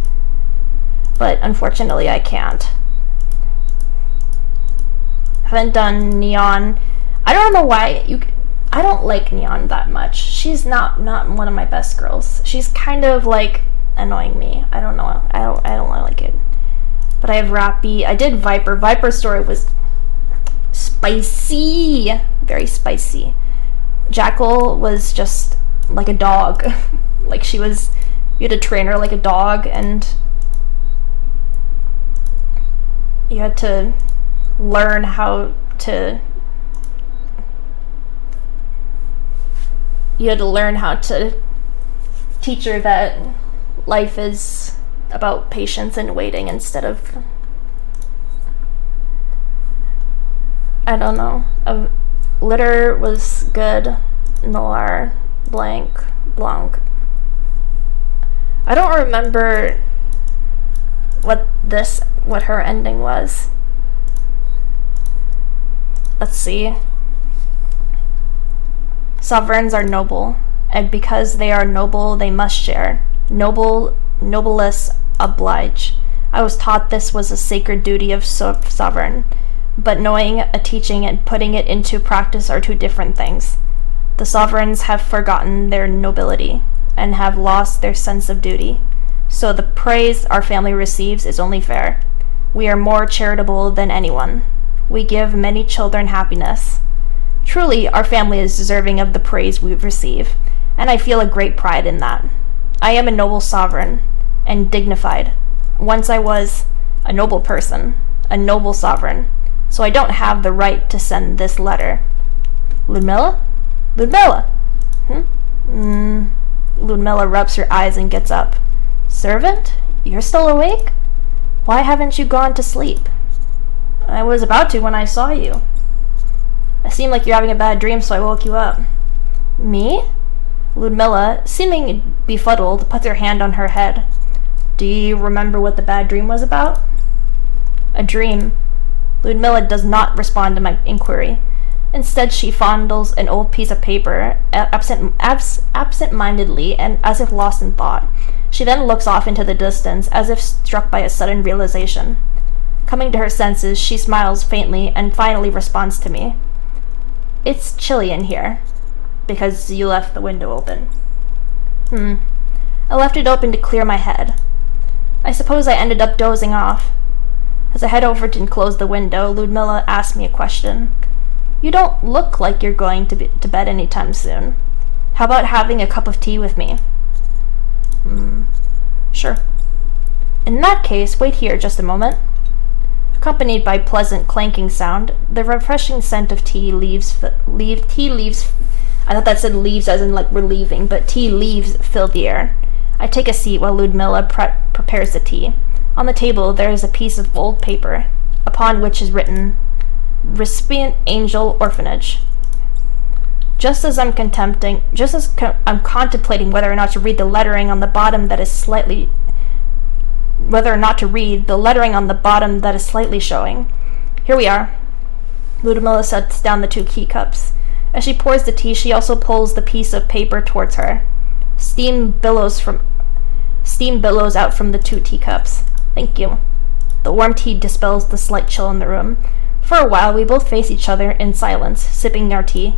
but unfortunately I can't. Haven't done Neon. I don't know why I don't like Neon that much. She's not one of my best girls. She's kind of like annoying me. I don't know. I don't like it. But I have Rappy. I did Viper. Viper's story was spicy, very spicy. Jackal was just like a dog. Like you had to train her like a dog, and you had to learn how to teach her that life is about patience and waiting instead of, I don't know. Litter was good. Noir, Blanc. I don't remember what her ending was. Let's see. Sovereigns are noble, and because they are noble, they must share. Noblesse oblige. I was taught this was a sacred duty of sovereign, but knowing a teaching and putting it into practice are two different things. The sovereigns have forgotten their nobility and have lost their sense of duty. so the praise our family receives is only fair. We are more charitable than anyone. We give many children happiness. Truly, our family is deserving of the praise we receive, and I feel a great pride in that. I am a noble sovereign, and dignified. Once I was a noble person, a noble sovereign, so I don't have the right to send this letter. Ludmilla? Ludmilla! Ludmilla rubs her eyes and gets up. Servant? You're still awake? Why haven't you gone to sleep? I was about to when I saw you. I seem like you're having a bad dream, so I woke you up. Me? Ludmilla, seeming befuddled, puts her hand on her head. Do you remember what the bad dream was about? A dream. Ludmilla does not respond to my inquiry. Instead, she fondles an old piece of paper, absent-mindedly and as if lost in thought. She then looks off into the distance, as if struck by a sudden realization. Coming to her senses, she smiles faintly and finally responds to me. It's chilly in here. Because you left the window open. I left it open to clear my head. I suppose I ended up dozing off. As I head over to close the window, Ludmilla asks me a question. You don't look like you're going to bed anytime soon. How about having a cup of tea with me? Sure. In that case, wait here just a moment. Accompanied by pleasant clanking sound, the refreshing scent of tea leaves. I thought that said leaves as in like we're leaving, but tea leaves fill the air. I take a seat while Ludmilla prepares the tea. On the table there is a piece of old paper, upon which is written, Recipient Angel Orphanage. Just as I'm contemplating whether or not to read the lettering on the bottom that is slightly showing. Here we are. Ludmilla sets down the 2 teacups. As she pours the tea, she also pulls the piece of paper towards her. Steam billows out from the 2 teacups. Thank you. The warm tea dispels the slight chill in the room. For a while, we both face each other in silence, sipping our tea.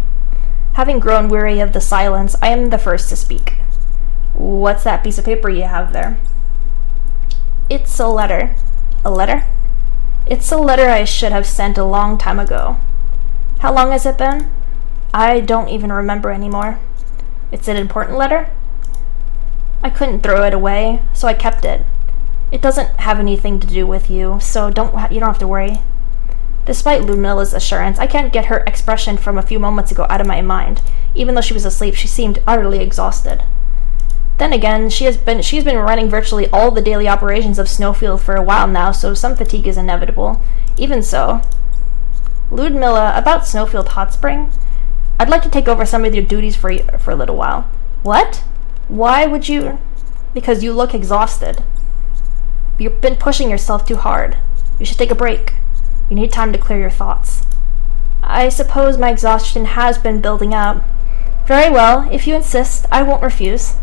Having grown weary of the silence, I am the first to speak. What's that piece of paper you have there? It's a letter. A letter? It's a letter I should have sent a long time ago. How long has it been? I don't even remember anymore. It's an important letter? I couldn't throw it away, so I kept it. It doesn't have anything to do with you, so you don't have to worry. Despite Ludmilla's assurance, I can't get her expression from a few moments ago out of my mind. Even though she was asleep, she seemed utterly exhausted. Then again, she's been running virtually all the daily operations of Snowfield for a while now, so some fatigue is inevitable. Even so, Ludmilla, about Snowfield Hot Spring? I'd like to take over some of your duties for a little while. What? Why would you? Because you look exhausted. You've been pushing yourself too hard. You should take a break. You need time to clear your thoughts. I suppose my exhaustion has been building up. Very well, if you insist, I won't refuse.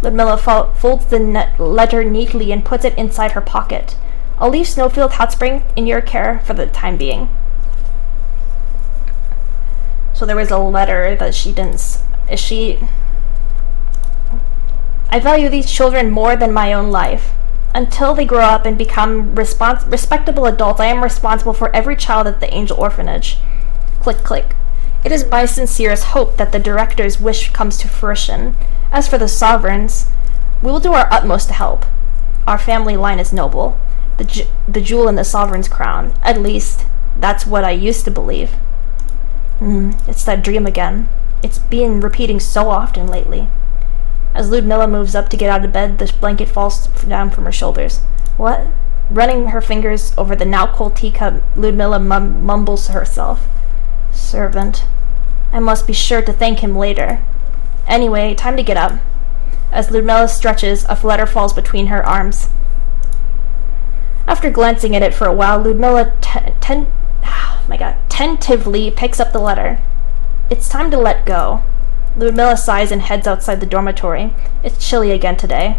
Ludmilla folds the letter neatly and puts it inside her pocket. I'll leave Snowfield Hot Spring in your care for the time being. So there was a letter that she didn't... I value these children more than my own life. Until they grow up and become respectable adults, I am responsible for every child at the Angel Orphanage. Click, click. It is my sincerest hope that the director's wish comes to fruition. As for the sovereigns, we will do our utmost to help. Our family line is noble, the jewel in the sovereign's crown. At least, that's what I used to believe. It's that dream again. It's been repeating so often lately. As Ludmilla moves up to get out of bed, the blanket falls down from her shoulders. What? Running her fingers over the now cold teacup, Ludmilla mumbles to herself. Servant. I must be sure to thank him later. Anyway, time to get up. As Ludmilla stretches, a letter falls between her arms. After glancing at it for a while, Ludmilla tentatively picks up the letter. It's time to let go. Ludmilla sighs and heads outside the dormitory. It's chilly again today.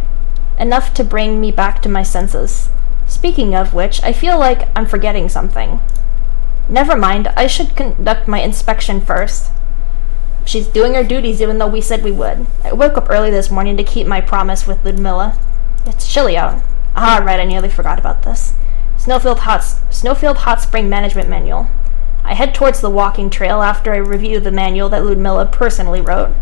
Enough to bring me back to my senses. Speaking of which, I feel like I'm forgetting something. Never mind, I should conduct my inspection first. She's doing her duties even though we said we would. I woke up early this morning to keep my promise with Ludmilla. It's chilly out. Ah, right, I nearly forgot about this. Snowfield Hot Spring Management Manual. I head towards the walking trail after I review the manual that Ludmilla personally wrote.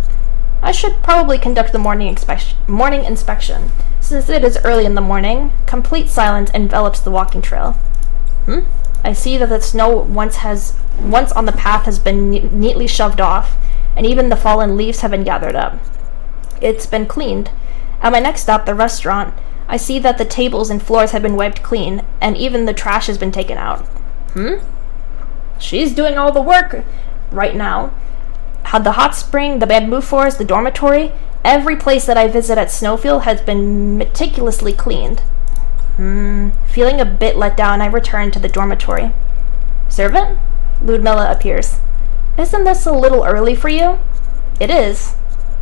I should probably conduct the morning inspection. Since it is early in the morning, complete silence envelops the walking trail. I see that the snow once on the path has been neatly shoved off, and even the fallen leaves have been gathered up. It's been cleaned. At my next stop, the restaurant, I see that the tables and floors have been wiped clean, and even the trash has been taken out. She's doing all the work right now. Had the hot spring, the bamboo forest, the dormitory, every place that I visit at Snowfield has been meticulously cleaned. Feeling a bit let down, I return to the dormitory. Servant? Ludmilla appears. Isn't this a little early for you? It is.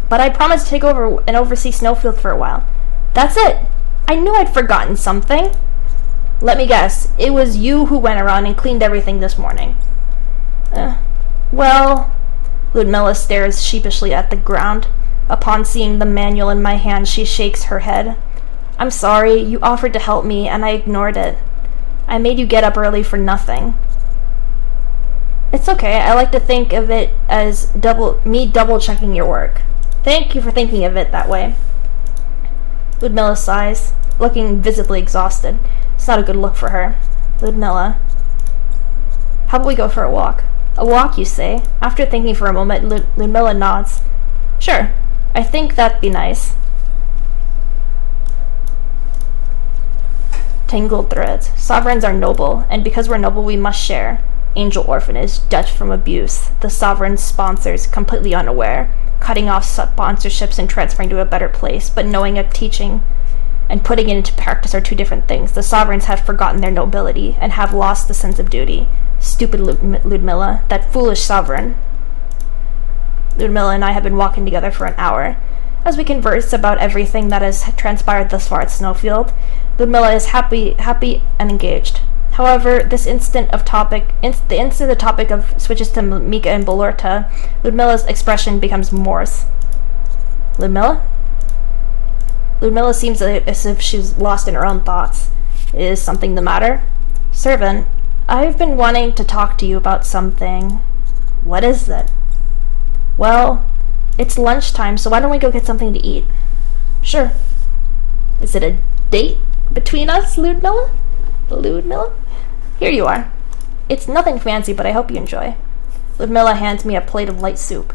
But I promised to take over and oversee Snowfield for a while. That's it. I knew I'd forgotten something. Let me guess. It was you who went around and cleaned everything this morning. Well... Ludmilla stares sheepishly at the ground. Upon seeing the manual in my hand, she shakes her head. I'm sorry, you offered to help me, and I ignored it. I made you get up early for nothing. It's okay, I like to think of it as double-checking your work. Thank you for thinking of it that way. Ludmilla sighs, looking visibly exhausted. It's not a good look for her. Ludmilla. How about we go for a walk? A walk, you say? After thinking for a moment, Ludmilla nods. Sure, I think that'd be nice. Tangled threads. Sovereigns are noble, and because we're noble, we must share. Angel Orphanage, Dutch from abuse. The sovereign sponsors, completely unaware, cutting off sponsorships and transferring to a better place, but knowing of teaching and putting it into practice are two different things. The sovereigns have forgotten their nobility and have lost the sense of duty. Stupid Ludmilla, that foolish sovereign. Ludmilla and I have been walking together for an hour. As we converse about everything that has transpired thus far at Snowfield, Ludmilla is happy and engaged. However, the instant the topic of switches to Mika and Bolorta, Ludmilla's expression becomes morose. Ludmilla? Ludmilla seems as if she's lost in her own thoughts. Is something the matter? Servant, I've been wanting to talk to you about something. What is it? Well, it's lunchtime, so why don't we go get something to eat? Sure. Is it a date between us, Ludmilla? Ludmilla? Here you are. It's nothing fancy, but I hope you enjoy. Ludmilla hands me a plate of light soup.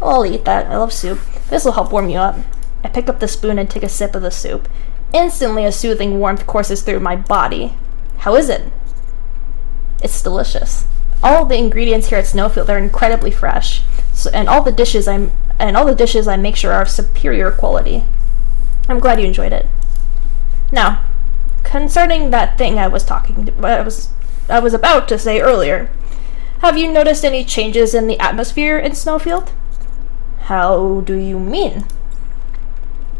Oh, I'll eat that. I love soup. This will help warm you up. I pick up the spoon and take a sip of the soup. Instantly, a soothing warmth courses through my body. How is it? It's delicious. All the ingredients here at Snowfield are incredibly fresh, and all the dishes I make sure are of superior quality. I'm glad you enjoyed it. Now, concerning that thing I was about to say earlier, have you noticed any changes in the atmosphere in Snowfield? How do you mean?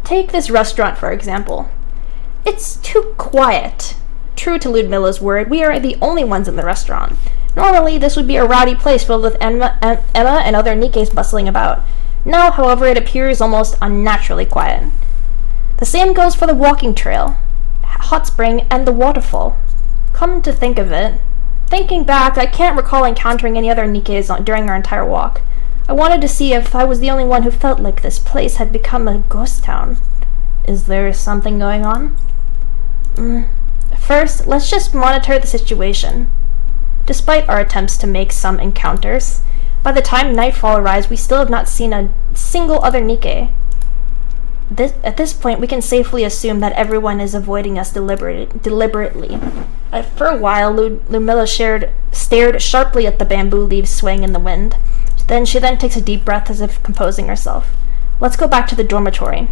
Take this restaurant, for example. It's too quiet. True to Ludmilla's word, we are the only ones in the restaurant. Normally, this would be a rowdy place filled with Emma and other Nikkes bustling about. Now, however, it appears almost unnaturally quiet. The same goes for the walking trail, hot spring, and the waterfall. Come to think of it, thinking back, I can't recall encountering any other Nikkes during our entire walk. I wanted to see if I was the only one who felt like this place had become a ghost town. Is there something going on? First, let's just monitor the situation. Despite our attempts to make some encounters, by the time nightfall arrives, we still have not seen a single other Nikke. At this point, we can safely assume that everyone is avoiding us deliberately. For a while, Ludmilla stared sharply at the bamboo leaves swaying in the wind. She then takes a deep breath as if composing herself. Let's go back to the dormitory.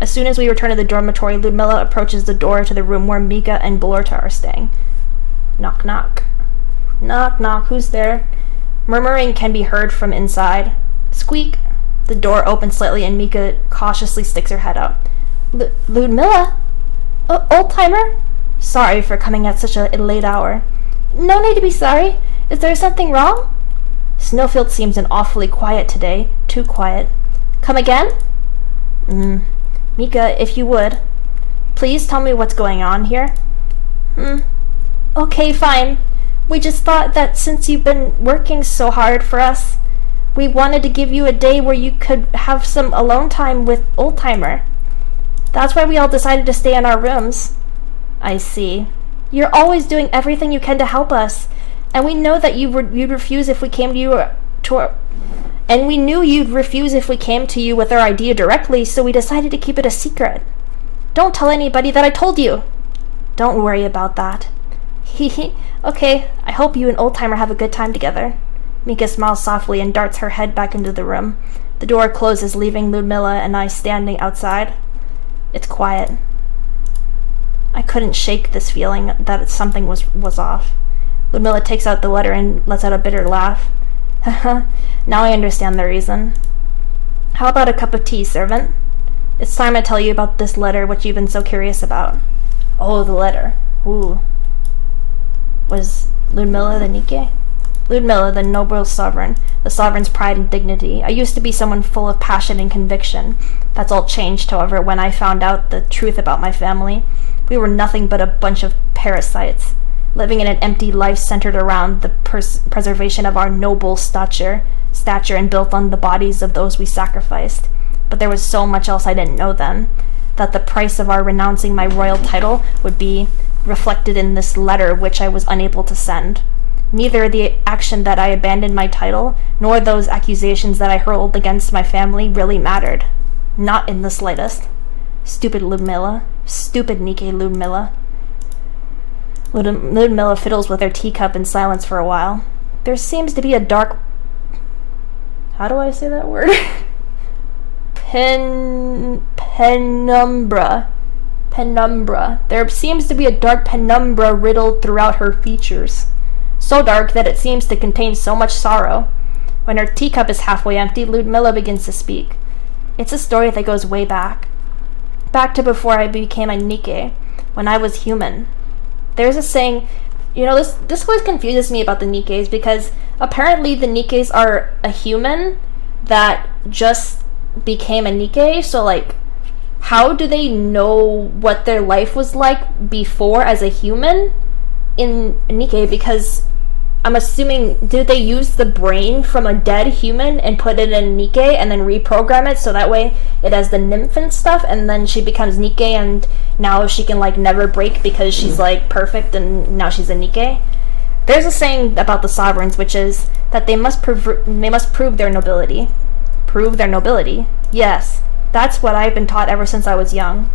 As soon as we return to the dormitory, Ludmilla approaches the door to the room where Mika and Bolorta are staying. Knock, knock. Knock, knock. Who's there? Murmuring can be heard from inside. Squeak. The door opens slightly and Mika cautiously sticks her head out. Ludmilla? Old-timer? Sorry for coming at such a late hour. No need to be sorry. Is there something wrong? Snowfield seems awfully quiet today. Too quiet. Come again? Mika, if you would. please tell me what's going on here? Okay, fine. We just thought that since you've been working so hard for us, we wanted to give you a day where you could have some alone time with Oldtimer. That's why we all decided to stay in our rooms. I see. You're always doing everything you can to help us, and we know that you'd refuse if we came to you and we knew you'd refuse if we came to you with our idea directly, so we decided to keep it a secret. Don't tell anybody that I told you. Don't worry about that. Hehe. Okay, I hope you and Oldtimer have a good time together. Mika smiles softly and darts her head back into the room. The door closes, leaving Ludmilla and I standing outside. It's quiet. I couldn't shake this feeling that something was off. Ludmilla takes out the letter and lets out a bitter laugh. Now I understand the reason. How about a cup of tea, servant? It's time I tell you about this letter which you've been so curious about. Oh, the letter. Ooh. Was Ludmilla the Nike? Ludmilla, the noble sovereign, the sovereign's pride and dignity. I used to be someone full of passion and conviction. That's all changed, however, when I found out the truth about my family. We were nothing but a bunch of parasites, living in an empty life centered around the preservation of our noble stature and built on the bodies of those we sacrificed. But there was so much else I didn't know then, that the price of our renouncing my royal title would be reflected in this letter which I was unable to send. Neither the action that I abandoned my title, nor those accusations that I hurled against my family really mattered. Not in the slightest. Stupid Ludmilla. Stupid Nike Ludmilla. Ludmilla fiddles with her teacup in silence for a while. There seems to be a dark... How do I say that word? Penumbra. Penumbra. There seems to be a dark penumbra riddled throughout her features. So dark that it seems to contain so much sorrow. When her teacup is halfway empty, Ludmilla begins to speak. It's a story that goes way back. Back to before I became a Nike, when I was human. There's a saying, this always confuses me about the Nikes, because apparently the Nikes are a human that just became a Nike, so like, how do they know what their life was like before as a human in Nike? Because I'm assuming, did they use the brain from a dead human and put it in Nike and then reprogram it so that way it has the nymph and stuff, and then she becomes Nike and now she can like never break because she's like perfect and now she's a Nike? There's a saying about the sovereigns which is that they must prove their nobility. Prove their nobility? Yes, that's what I've been taught ever since I was young.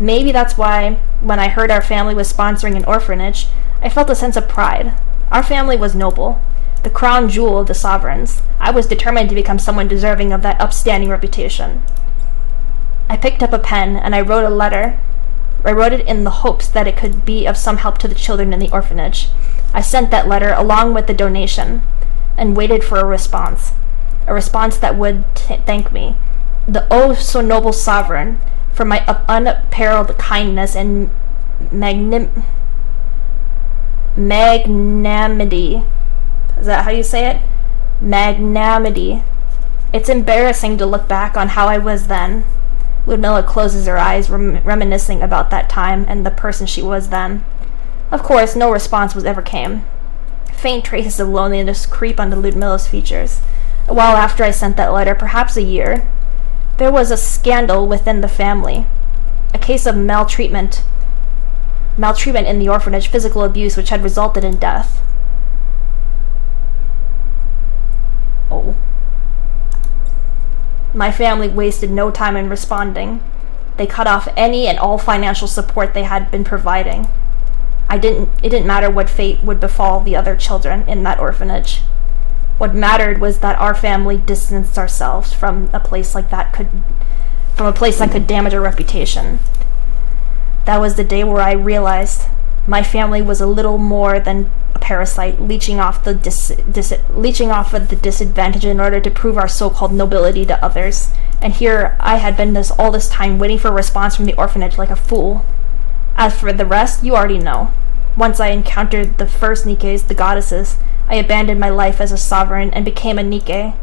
Maybe that's why when I heard our family was sponsoring an orphanage, I felt a sense of pride. Our family was noble, the crown jewel of the sovereigns. I was determined to become someone deserving of that upstanding reputation. I picked up a pen and I wrote a letter. I wrote it in the hopes that it could be of some help to the children in the orphanage. I sent that letter along with the donation and waited for a response that would thank me, the oh so noble sovereign, for my unparalleled kindness and magnanimity. Is that how you say it? Magnanimity. It's embarrassing to look back on how I was then. Ludmilla closes her eyes, reminiscing about that time and the person she was then. Of course, no response ever came. Faint traces of loneliness creep onto Ludmilla's features. A while after I sent that letter, perhaps a year, there was a scandal within the family. A case of maltreatment in the orphanage, physical abuse which had resulted in death. Oh. My family wasted no time in responding. They cut off any and all financial support they had been providing. It didn't matter what fate would befall the other children in that orphanage. What mattered was that our family distanced ourselves from a place that could damage our reputation. That was the day where I realized my family was a little more than a parasite, leeching off of the disadvantage in order to prove our so-called nobility to others. And here I had been all this time waiting for a response from the orphanage like a fool. As for the rest, you already know. Once I encountered the first Nikes, the goddesses, I abandoned my life as a sovereign and became a Nike.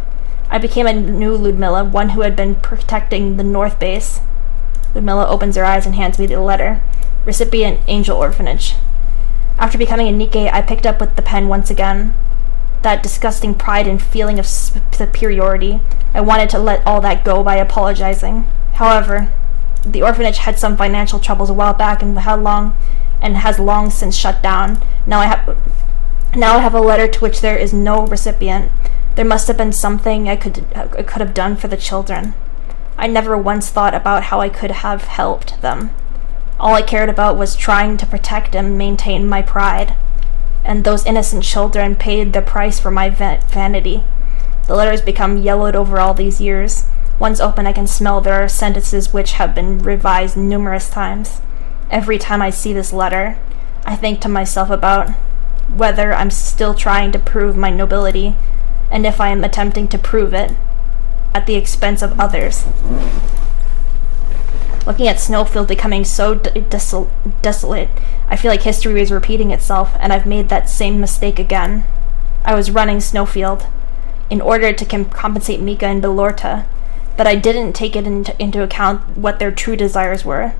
I became a new Ludmilla, one who had been protecting the North Base. Ludmilla opens her eyes and hands me the letter. Recipient, Angel Orphanage. After becoming a Nikkei, I picked up with the pen once again. That disgusting pride and feeling of superiority. I wanted to let all that go by apologizing. However, the orphanage had some financial troubles a while back and has long since shut down. Now I have a letter to which there is no recipient. There must have been something I could have done for the children. I never once thought about how I could have helped them. All I cared about was trying to protect and maintain my pride. And those innocent children paid the price for my vanity. The letter has become yellowed over all these years. Once open, I can smell there are sentences which have been revised numerous times. Every time I see this letter, I think to myself about whether I'm still trying to prove my nobility, and if I am attempting to prove it at the expense of others. Looking at Snowfield becoming so desolate, I feel like history is repeating itself, and I've made that same mistake again. I was running Snowfield in order to compensate Mika and Belorta, but I didn't take it into account what their true desires were.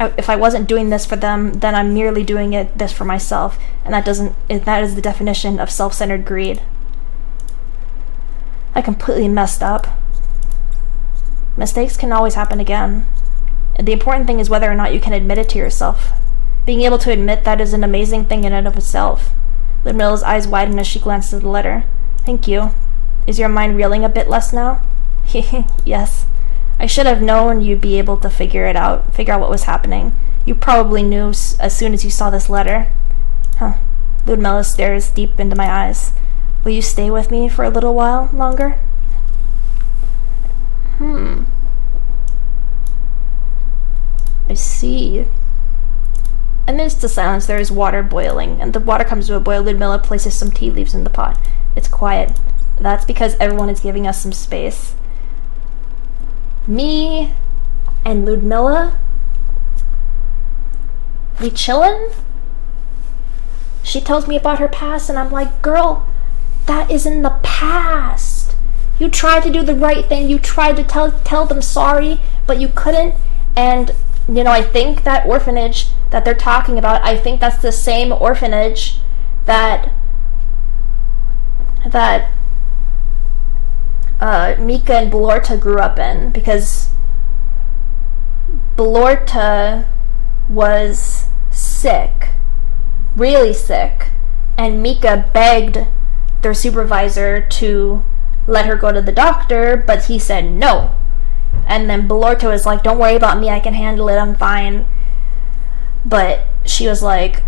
If I wasn't doing this for them, then I'm merely doing this for myself, and that is the definition of self-centered greed. I completely messed up. Mistakes can always happen again. The important thing is whether or not you can admit it to yourself. Being able to admit that is an amazing thing in and of itself. Ludmilla's eyes widen as she glances at the letter. Thank you. Is your mind reeling a bit less now? Yes. I should have known you'd be able to figure out what was happening. You probably knew as soon as you saw this letter. Huh. Ludmilla stares deep into my eyes. Will you stay with me for a little while longer? I see. Amidst the silence, there is water boiling, and the water comes to a boil. Ludmilla places some tea leaves in the pot. It's quiet. That's because everyone is giving us some space. Me and Ludmilla? We chillin'? She tells me about her past, and I'm like, girl, that is in the past. You tried to do the right thing. You tried to tell them sorry, but you couldn't. And, you know, I think that orphanage that they're talking about, I think that's the same orphanage that Mika and Belorta grew up in, because Belorta was sick, really sick, and Mika begged their supervisor to let her go to the doctor, but he said no. And then Belorta was like, don't worry about me, I can handle it, I'm fine. But she was like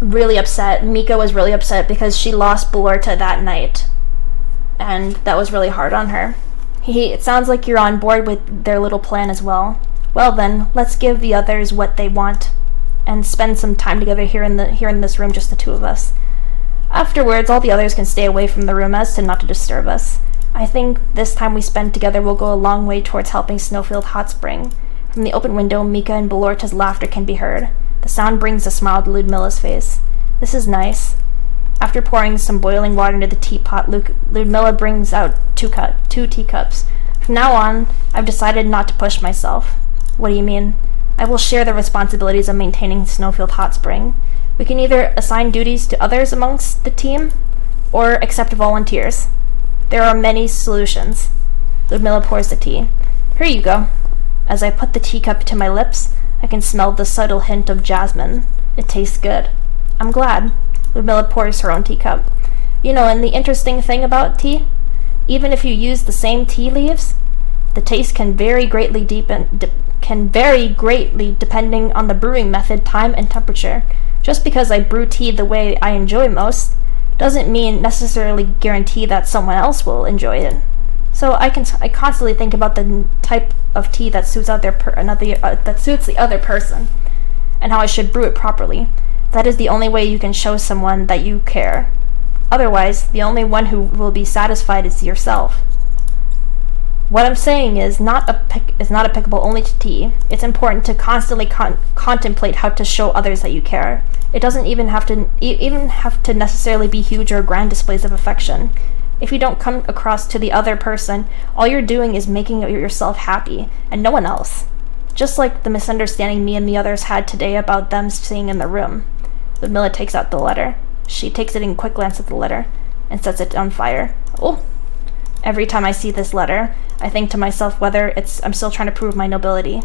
really upset. Mika was really upset because she lost Belorta that night, and that was really hard on her. It sounds like you're on board with their little plan as well. Well then, let's give the others what they want and spend some time together here in this room, just the two of us. Afterwards, all the others can stay away from the room as to not to disturb us. I think this time we spend together will go a long way towards helping Snowfield Hot Spring. From the open window, Mika and Belorta's laughter can be heard. The sound brings a smile to Ludmilla's face. This is nice. After pouring some boiling water into the teapot, Ludmilla brings out two teacups. From now on, I've decided not to push myself. What do you mean? I will share the responsibilities of maintaining Snowfield Hot Spring. We can either assign duties to others amongst the team, or accept volunteers. There are many solutions. Ludmilla pours the tea. Here you go. As I put the teacup to my lips, I can smell the subtle hint of jasmine. It tastes good. I'm glad. Ludmilla pours her own teacup. You know, and the interesting thing about tea? Even if you use the same tea leaves, the taste can vary greatly depending on the brewing method, time, and temperature. Just because I brew tea the way I enjoy most, doesn't mean necessarily guarantee that someone else will enjoy it. So I constantly think about the type of tea that suits the other person, and how I should brew it properly. That is the only way you can show someone that you care. Otherwise, the only one who will be satisfied is yourself. What I'm saying is not applicable only to tea. It's important to constantly contemplate how to show others that you care. It doesn't even have to necessarily be huge or grand displays of affection. If you don't come across to the other person, all you're doing is making yourself happy, and no one else. just like the misunderstanding me and the others had today about them staying in the room. Ludmilla takes out the letter. She takes it in quick glance at the letter and sets it on fire. Oh! Every time I see this letter, I think to myself whether I'm still trying to prove my nobility.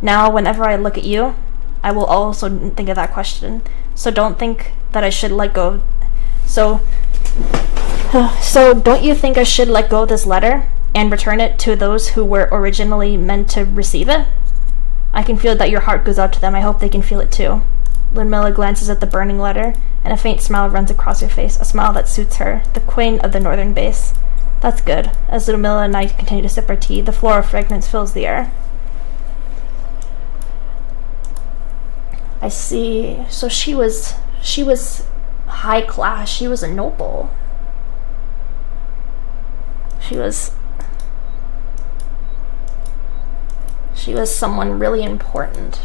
Now, whenever I look at you, I will also think of that question. So don't think that I should let go. So don't you think I should let go of this letter and return it to those who were originally meant to receive it? I can feel that your heart goes out to them. I hope they can feel it too. Ludmilla glances at the burning letter, and a faint smile runs across her face, a smile that suits her, the queen of the northern base. That's good. As Ludmilla and I continue to sip our tea, the floral fragrance fills the air. I see. So she was high class. She was a noble. She was someone really important.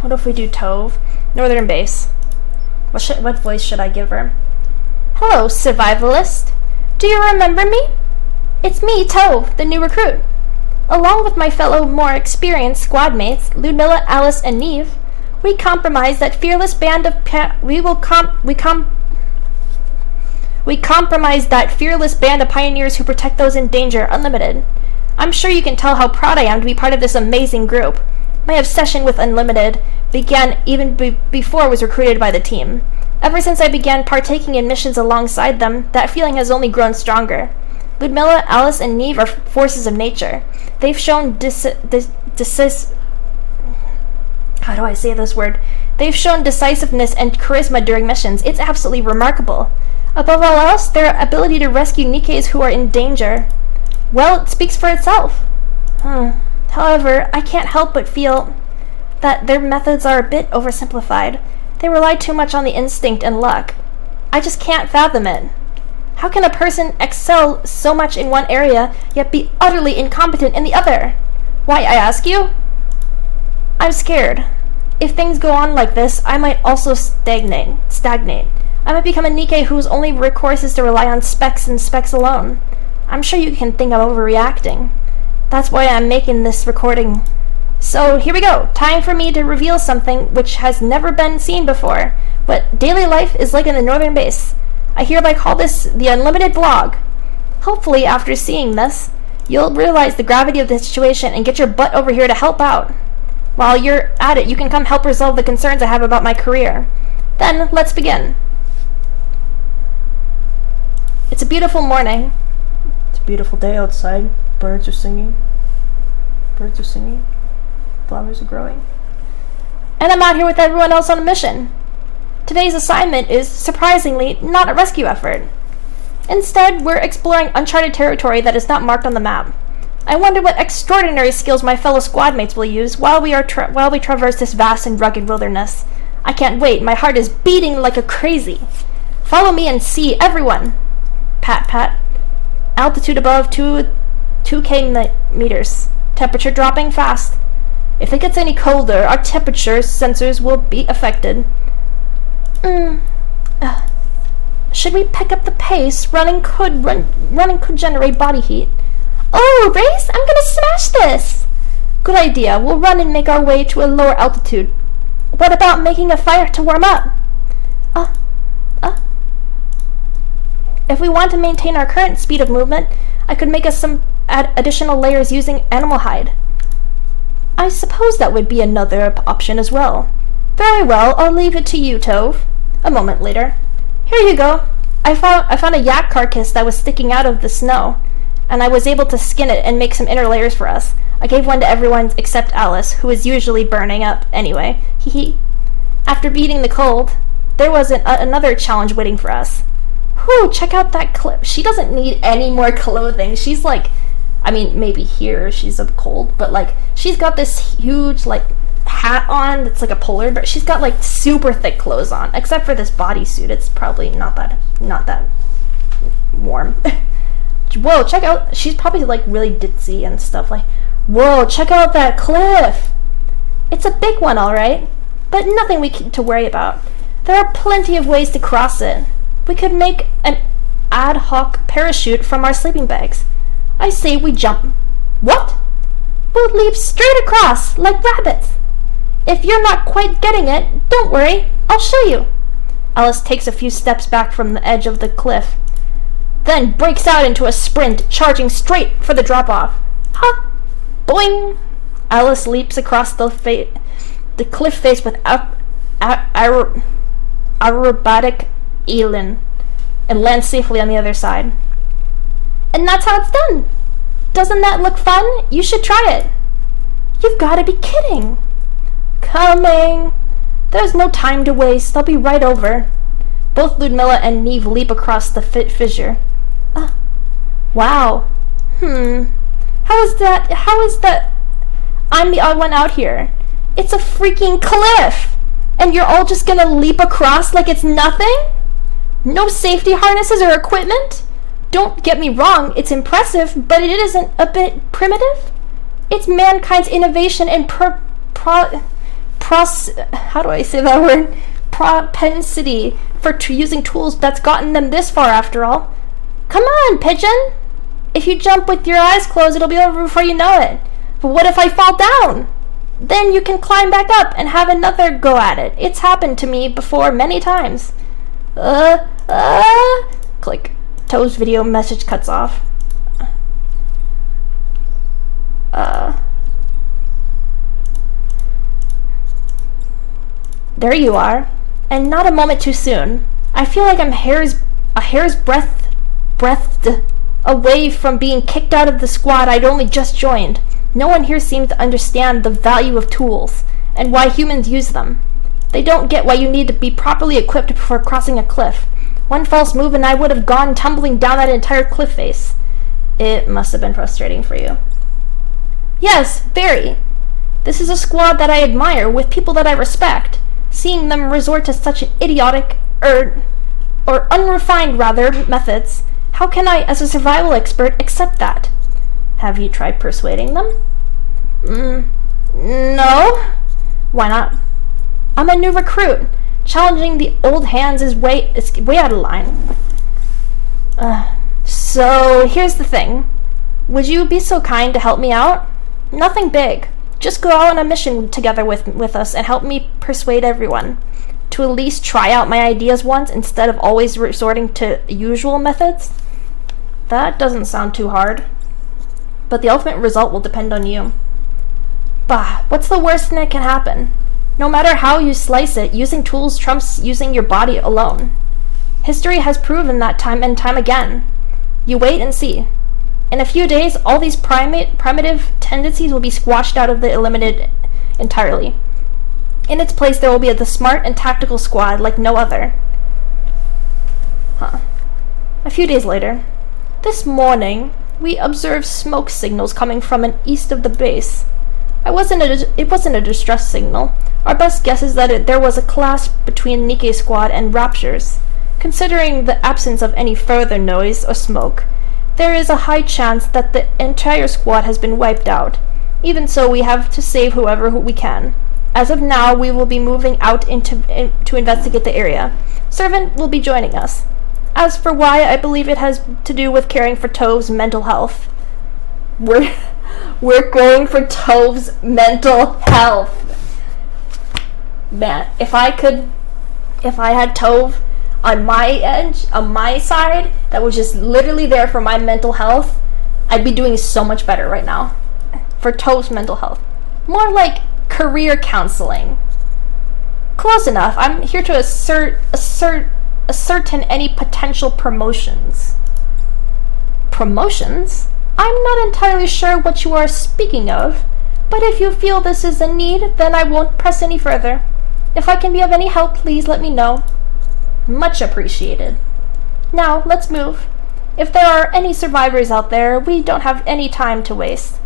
What if we do Tove? Northern base. What voice should I give her? Hello, survivalist. Do you remember me? It's me, Tove, the new recruit. Along with my fellow more experienced squad mates, Ludmilla, Alice, and Neve, we compromised that fearless band of pioneers who protect those in danger, Unlimited. I'm sure you can tell how proud I am to be part of this amazing group. My obsession with Unlimited began even before I was recruited by the team. Ever since I began partaking in missions alongside them, that feeling has only grown stronger. Ludmilla, Alice, and Neve are forces of nature. They've shown how do I say this word? They've shown decisiveness and charisma during missions. It's absolutely remarkable. Above all else, their ability to rescue Nikes who are in danger, well, it speaks for itself. However, I can't help but feel that their methods are a bit oversimplified. They rely too much on the instinct and luck. I just can't fathom it. How can a person excel so much in one area, yet be utterly incompetent in the other? Why, I ask you? I'm scared. If things go on like this, I might also stagnate. I might become a Nike whose only recourse is to rely on specs and specs alone. I'm sure you can think I'm overreacting. That's why I'm making this recording. So here we go. Time for me to reveal something which has never been seen before. What daily life is like in the northern base. I hereby call this the Unlimited Vlog. Hopefully, after seeing this, you'll realize the gravity of the situation and get your butt over here to help out. While you're at it, you can come help resolve the concerns I have about my career. Then, let's begin. It's a beautiful morning. It's a beautiful day outside. Birds are singing. Flowers are growing. And I'm out here with everyone else on a mission. Today's assignment is, surprisingly, not a rescue effort. Instead, we're exploring uncharted territory that is not marked on the map. I wonder what extraordinary skills my fellow squad mates will use while we traverse this vast and rugged wilderness. I can't wait. My heart is beating like a crazy. Follow me and see, everyone. Pat, pat. Altitude above 2K meters. Temperature dropping fast. If it gets any colder, our temperature sensors will be affected. Should we pick up the pace? Running could generate body heat. Oh, race! I'm gonna smash this! Good idea. We'll run and make our way to a lower altitude. What about making a fire to warm up? If we want to maintain our current speed of movement, I could make us some additional layers using animal hide. I suppose that would be another option as well. Very well, I'll leave it to you, Tove. A moment later. Here you go. I found a yak carcass that was sticking out of the snow, and I was able to skin it and make some inner layers for us. I gave one to everyone except Alice, who is usually burning up anyway. Hee. After beating the cold, there was another challenge waiting for us. Whew, check out that clip. She doesn't need any more clothing. She's like, I mean, maybe here she's cold, but like, she's got this huge, like, hat on that's like a polar bear. She's got like super thick clothes on, except for this bodysuit. It's probably not that warm. Whoa, check out. She's probably like really ditzy and stuff. Like, whoa, check out that cliff. It's a big one, all right, but nothing to worry about. There are plenty of ways to cross it. We could make an ad hoc parachute from our sleeping bags. I say we jump. What? We'll leap straight across, like rabbits. If you're not quite getting it, don't worry, I'll show you. Alice takes a few steps back from the edge of the cliff, then breaks out into a sprint, charging straight for the drop-off. Ha! Boing! Alice leaps across the cliff face with aerobatic elan and lands safely on the other side. And that's how it's done. Doesn't that look fun? You should try it. You've got to be kidding. Coming. There's no time to waste. I'll be right over. Both Ludmilla and Neve leap across the fissure. Wow. How is that? I'm the odd one out here. It's a freaking cliff. And you're all just gonna leap across like it's nothing? No safety harnesses or equipment? Don't get me wrong, it's impressive, but it isn't a bit primitive? It's mankind's innovation and how do I say that word? Propensity for using tools that's gotten them this far after all. Come on, pigeon! If you jump with your eyes closed, it'll be over before you know it. But what if I fall down? Then you can climb back up and have another go at it. It's happened to me before many times. Click. Toe's video message cuts off. There you are. And not a moment too soon. I feel like I'm a hair's breadth away from being kicked out of the squad I'd only just joined. No one here seems to understand the value of tools and why humans use them. They don't get why you need to be properly equipped before crossing a cliff. One false move and I would have gone tumbling down that entire cliff face. It must have been frustrating for you. Yes, very. This is a squad that I admire, with people that I respect. Seeing them resort to such idiotic, or unrefined rather, methods, how can I, as a survival expert, accept that? Have you tried persuading them? No. Why not? I'm a new recruit. Challenging the old hands is way out of line. So here's the thing. Would you be so kind to help me out? Nothing big. Just go out on a mission together with us and help me persuade everyone to at least try out my ideas once instead of always resorting to usual methods. That doesn't sound too hard. But the ultimate result will depend on you. Bah, what's the worst thing that can happen? No matter how you slice it, using tools trumps using your body alone. History has proven that time and time again. You wait and see. In a few days, all these primitive tendencies will be squashed out of the eliminated entirely. In its place, there will be the smart and tactical squad like no other. A few days later. This morning, we observed smoke signals coming from an east of the base. It wasn't a distress signal. Our best guess is that there was a clash between Nikkei squad and Raptures. Considering the absence of any further noise or smoke, there is a high chance that the entire squad has been wiped out. Even so, we have to save whoever we can. As of now, we will be moving out to investigate the area. Servant will be joining us. As for why, I believe it has to do with caring for Tove's mental health. We're going for Tove's mental health. Man, if I had Tove on my edge, on my side, that was just literally there for my mental health, I'd be doing so much better right now. For Tove's mental health. More like career counseling. Close enough. I'm here to ascertain any potential promotions. Promotions? I'm not entirely sure what you are speaking of, but if you feel this is a need, then I won't press any further. If I can be of any help, please let me know. Much appreciated. Now, let's move. If there are any survivors out there, we don't have any time to waste.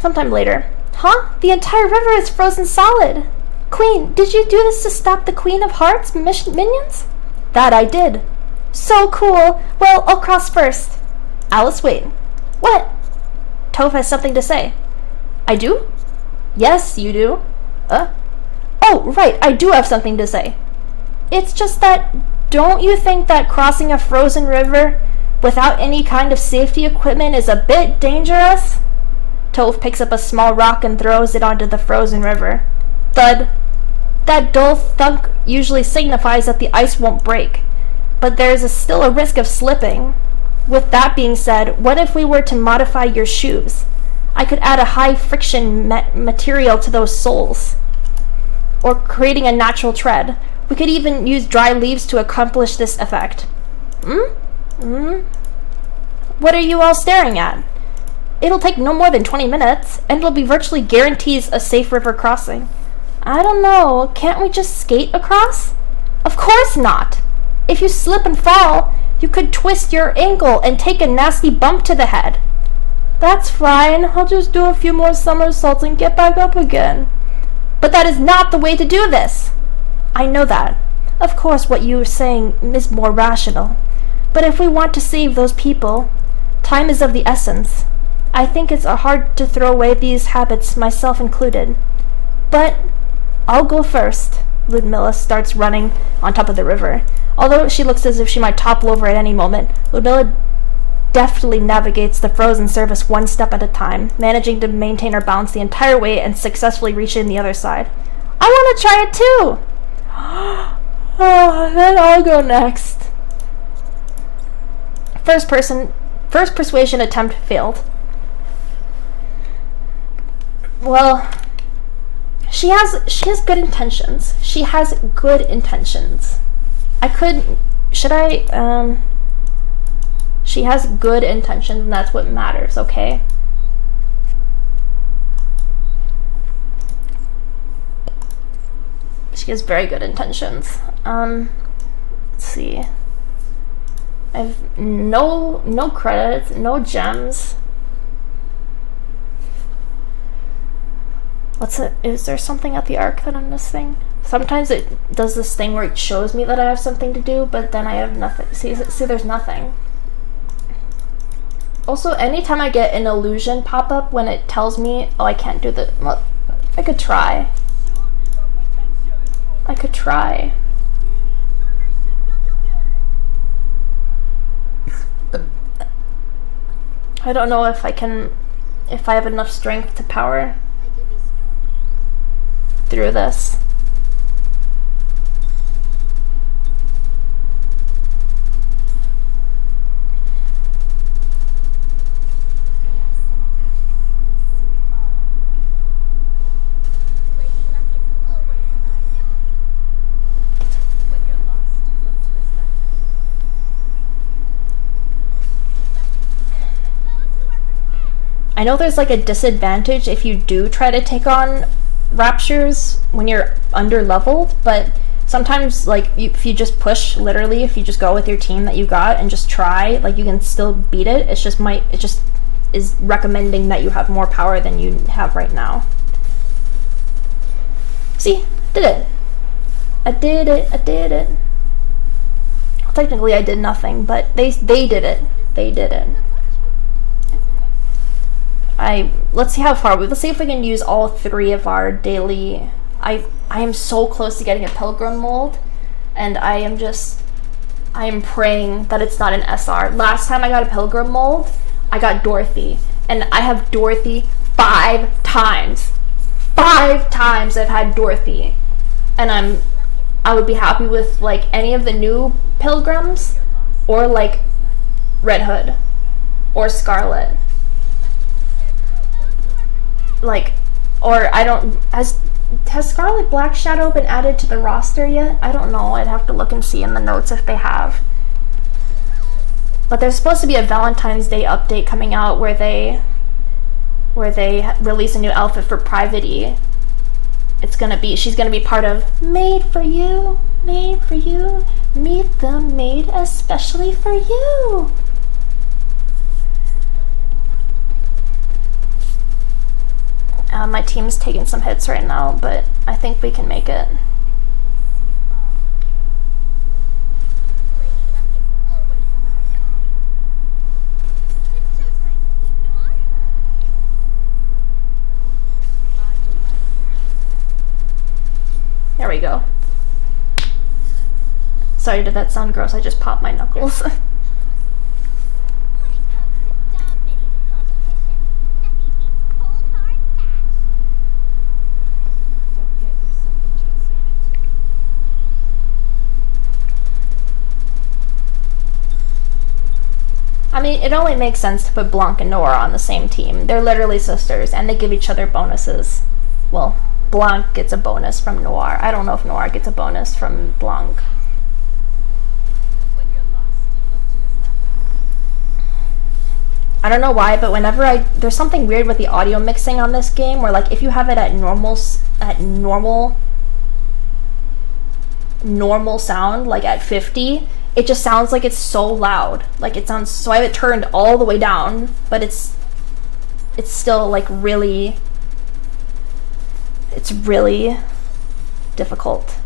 Sometime later. Huh? The entire river is frozen solid. Queen, did you do this to stop the Queen of Hearts minions? That I did. So cool. Well, I'll cross first. Alice, wait. What? Toph has something to say. I do? Yes, you do. Oh, right, I do have something to say. It's just that, don't you think that crossing a frozen river without any kind of safety equipment is a bit dangerous? Toph picks up a small rock and throws it onto the frozen river. Thud. That dull thunk usually signifies that the ice won't break, but there's still a risk of slipping. With that being said, what if we were to modify your shoes? I could add a high friction material to those soles, or creating a natural tread. We could even use dry leaves to accomplish this effect. What are you all staring at? It'll take no more than 20 minutes, and it'll be virtually guarantees a safe river crossing. I don't know, can't we just skate across? Of course not! If you slip and fall, you could twist your ankle and take a nasty bump to the head. That's fine, I'll just do a few more somersaults and get back up again. But that is not the way to do this! I know that. Of course what you're saying is more rational. But if we want to save those people, time is of the essence. I think it's hard to throw away these habits, myself included. But I'll go first. Ludmilla starts running on top of the river. Although she looks as if she might topple over at any moment, Ludmilla deftly navigates the frozen surface one step at a time, managing to maintain her balance the entire way and successfully reaching the other side. I want to try it too! Oh, then I'll go next. First persuasion attempt failed. She has good intentions. She has good intentions. She has good intentions, and that's what matters, okay? She has very good intentions. Let's see. I have no credits, no gems. Is there something at the arc that I'm missing? Sometimes it does this thing where it shows me that I have something to do, but then I have nothing. See, there's nothing. Also, anytime I get an illusion pop up when it tells me, oh, I can't do the, well, I could try. I don't know if I have enough strength to power through this. I know there's like a disadvantage if you do try to take on raptures when you're under leveled, but sometimes like if you just push, literally if you just go with your team that you got and just try, like you can still beat it. It just is recommending that you have more power than you have right now. See, did it. I did it. Well, technically I did nothing, but they did it. Let's see how far let's see if we can use all 3 of our daily. I am so close to getting a pilgrim mold, and I am praying that it's not an SR. Last time I got a pilgrim mold, I got Dorothy, and I have Dorothy 5 times. 5 times I've had Dorothy, and I would be happy with like any of the new pilgrims, or like Red Hood or Scarlet. Like, or I don't, has Scarlet Black Shadow been added to the roster yet? I don't know. I'd have to look and see in the notes if they have. But there's supposed to be a Valentine's Day update coming out where they release a new outfit for Private E. She's gonna be part of Made for You, meet the maid especially for you. My team's taking some hits right now, but I think we can make it. There we go. Sorry, did that sound gross? I just popped my knuckles. I mean, it only makes sense to put Blanc and Noir on the same team. They're literally sisters, and they give each other bonuses. Well, Blanc gets a bonus from Noir. I don't know if Noir gets a bonus from Blanc. I don't know why, but whenever there's something weird with the audio mixing on this game, where like if you have it at normal sound, like at 50, it just sounds like it's so loud. Like it sounds, so I have it turned all the way down, but it's still like really, it's really difficult.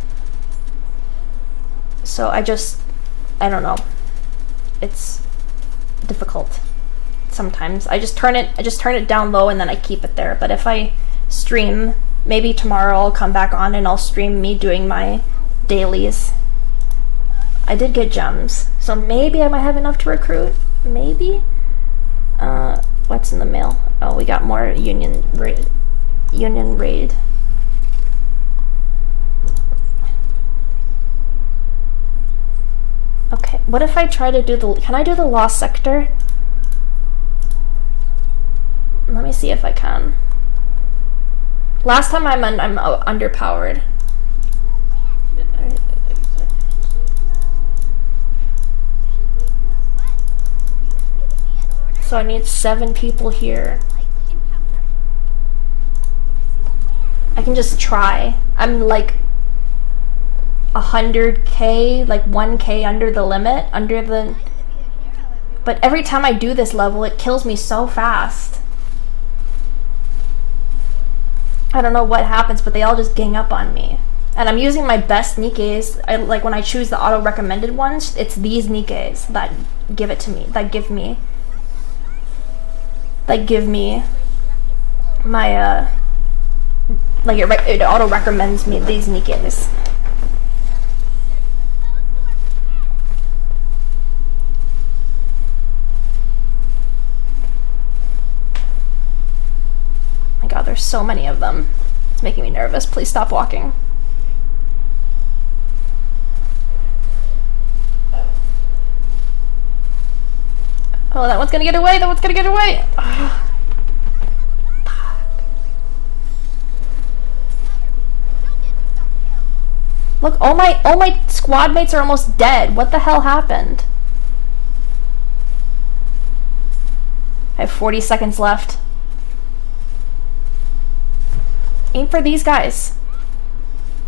So I don't know. It's difficult. Sometimes I just turn it down low and then I keep it there. But if I stream, maybe tomorrow I'll come back on and I'll stream me doing my dailies. I did get gems, so maybe I might have enough to recruit. Maybe. What's in the mail? Oh, we got more Union raid. Okay, what if I try to do can I do the Lost Sector? Let me see if I can. Last time I'm underpowered. So I need 7 people here. I can just try. I'm like 100k, like 1k under the limit, but every time I do this level, it kills me so fast. I don't know what happens, but they all just gang up on me. And I'm using my best Nikkes. Like when I choose the auto recommended ones, it's these Nikkes that give it to me, that give me my like it auto recommends me these Nikkes. My god, there's so many of them. It's making me nervous. Please stop walking. Oh, that one's gonna get away! That one's gonna get away! Oh. Look, all my squad mates are almost dead. What the hell happened? I have 40 seconds left. Aim for these guys.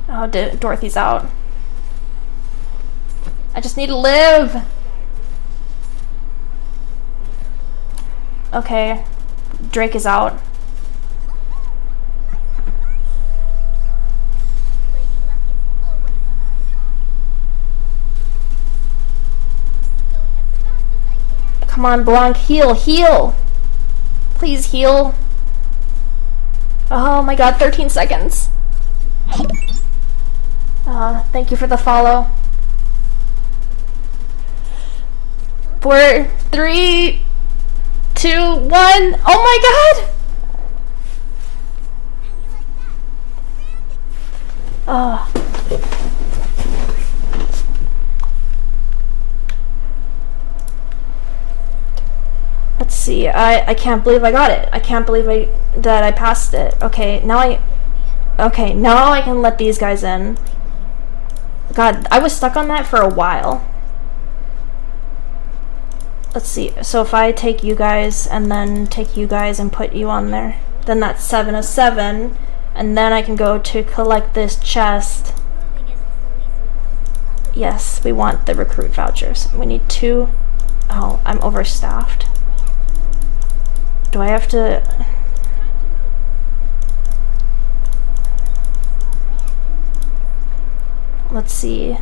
Oh, Dorothy's out. I just need to live. Okay, Drake is out. Come on, Blanc, heal! Please heal. Oh my god, 13 seconds. Thank you for the follow. 4, 3, 2, 1. Oh my god! Oh. Let's see. I can't believe I got it. I can't believe that I passed it. Okay, now I can let these guys in. God, I was stuck on that for a while. Let's see. So if I take you guys and then take you guys and put you on there, then that's 7 of 7, and then I can go to collect this chest. Yes, we want the recruit vouchers. We need 2. Oh, I'm overstaffed. Do I have to... Let's see.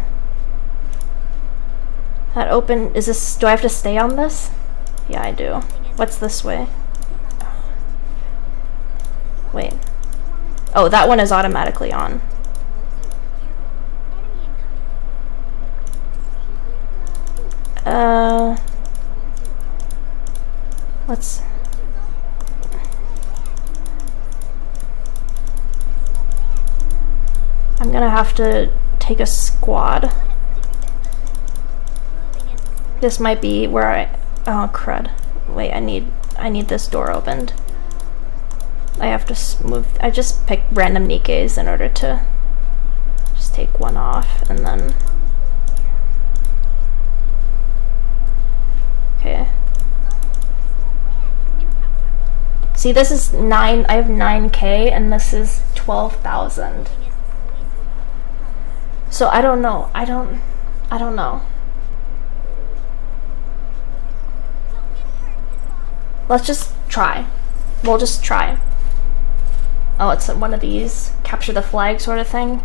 That open, is this, do I have to stay on this? Yeah, I do. What's this way? Wait. Oh, that one is automatically on. Let's... I'm gonna have to take a squad. This might be where I... Oh, crud. Wait, I need this door opened. I have to move... I just picked random Nikkes in order to just take one off, and then... Okay. See, this is 9... I have 9K, and this is 12,000. So I don't know. I don't know. Let's just try. We'll just try. Oh, it's one of these capture the flag sort of thing.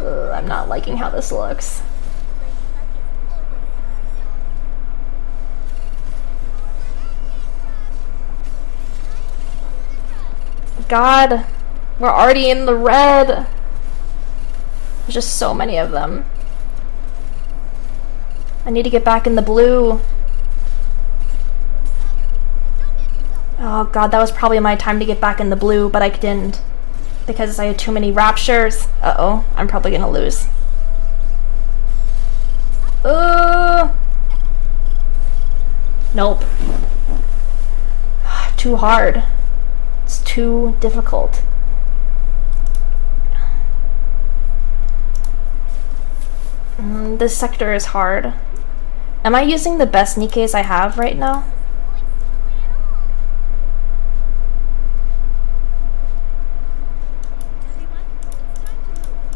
Ugh, I'm not liking how this looks. God, we're already in the red. There's just so many of them. I need to get back in the blue. Oh god, that was probably my time to get back in the blue, but I didn't. Because I had too many raptures. Uh-oh, I'm probably gonna lose. Nope. Too hard. It's too difficult. This sector is hard. Am I using the best Nikkes I have right now?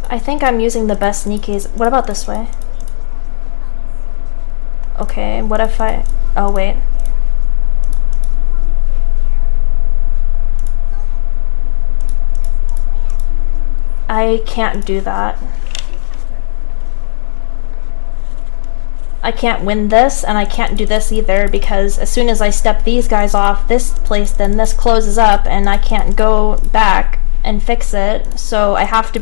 I think I'm using the best Nikkes. What about this way? Okay, what if I... Oh, wait. I can't do that. I can't win this, and I can't do this either, because as soon as I step these guys off this place, then this closes up, and I can't go back and fix it. So I have to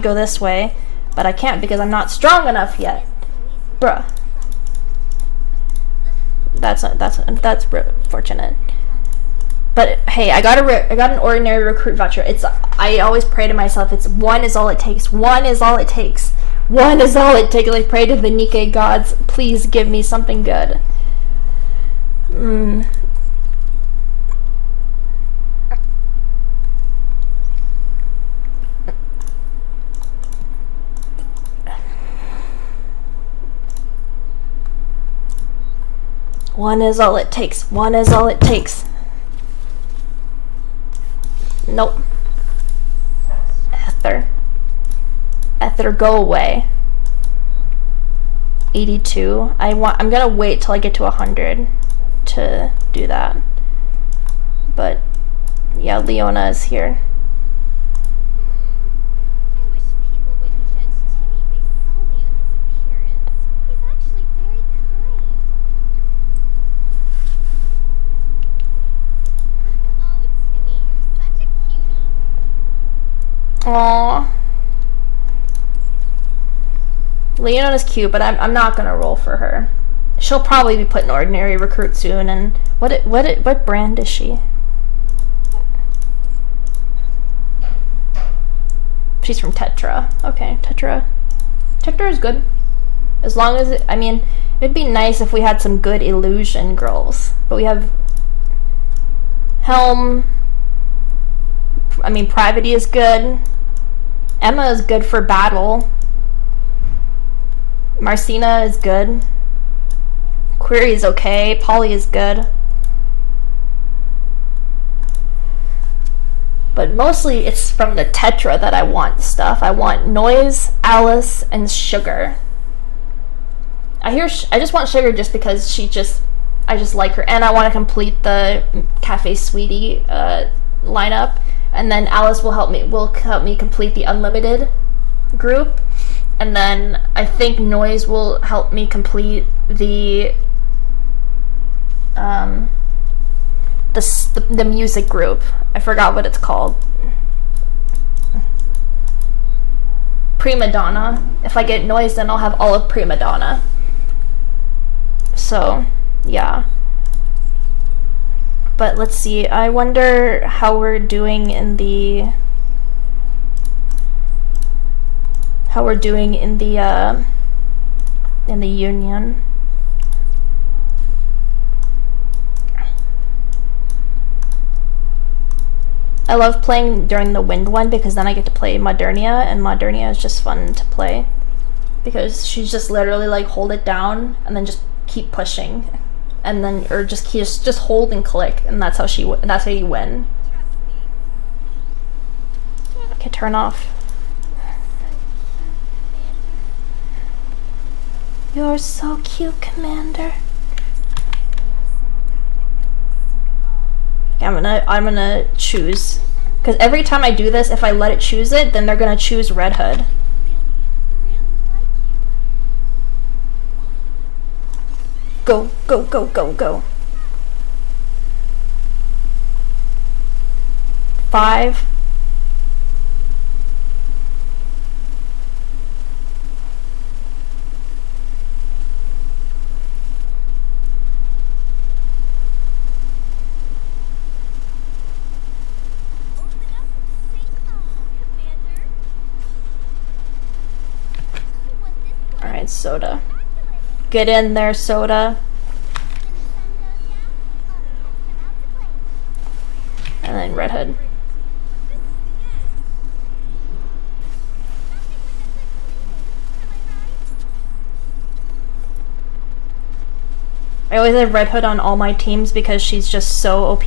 go this way, but I can't because I'm not strong enough yet. Bruh. That's fortunate. But hey, I got an ordinary recruit voucher. I always pray to myself, it's one is all it takes. One is all it takes. One is all it takes. I pray to the Nikkei gods, please give me something good. One is all it takes. One is all it takes. Nope. Ether, go away. 82. I'm gonna wait till I get to 100 to do that. But yeah, Leona is here. I wish people wouldn't judge Timmy based solely on his appearance. He's actually very kind. Oh, Timmy, you're such a cutie. Aww. Leona's cute, but I'm not gonna roll for her. She'll probably be put in ordinary recruit soon. And what brand is she? She's from Tetra. Okay, Tetra is good. As long as I mean, it'd be nice if we had some good illusion girls. But we have Helm. I mean, Privity is good. Emma is good for battle. Marcina is good. Query is okay. Polly is good. But mostly it's from the Tetra that I want stuff. I want Noise, Alice, and Sugar. I just want Sugar just because she just I just like her, and I want to complete the Cafe Sweetie lineup, and then Alice will help me complete the Unlimited group, and then I think Noise will help me complete the the music group. I forgot what it's called. Prima Donna. If I get Noise, then I'll have all of Prima Donna. So, yeah. But let's see. I wonder how we're doing in the union. I love playing during the wind one because then I get to play Modernia, and Modernia is just fun to play because she's just literally like hold it down and then just keep pushing, and then or just hold and click, and that's how you win. Okay, turn off. You're so cute, Commander. Okay, I'm gonna choose, because every time I do this, if I let it choose it, then they're gonna choose Red Hood. Go, go, go, go, go. 5. Alright, Soda. Get in there, Soda. And then Red Hood. I always have Red Hood on all my teams because she's just so OP.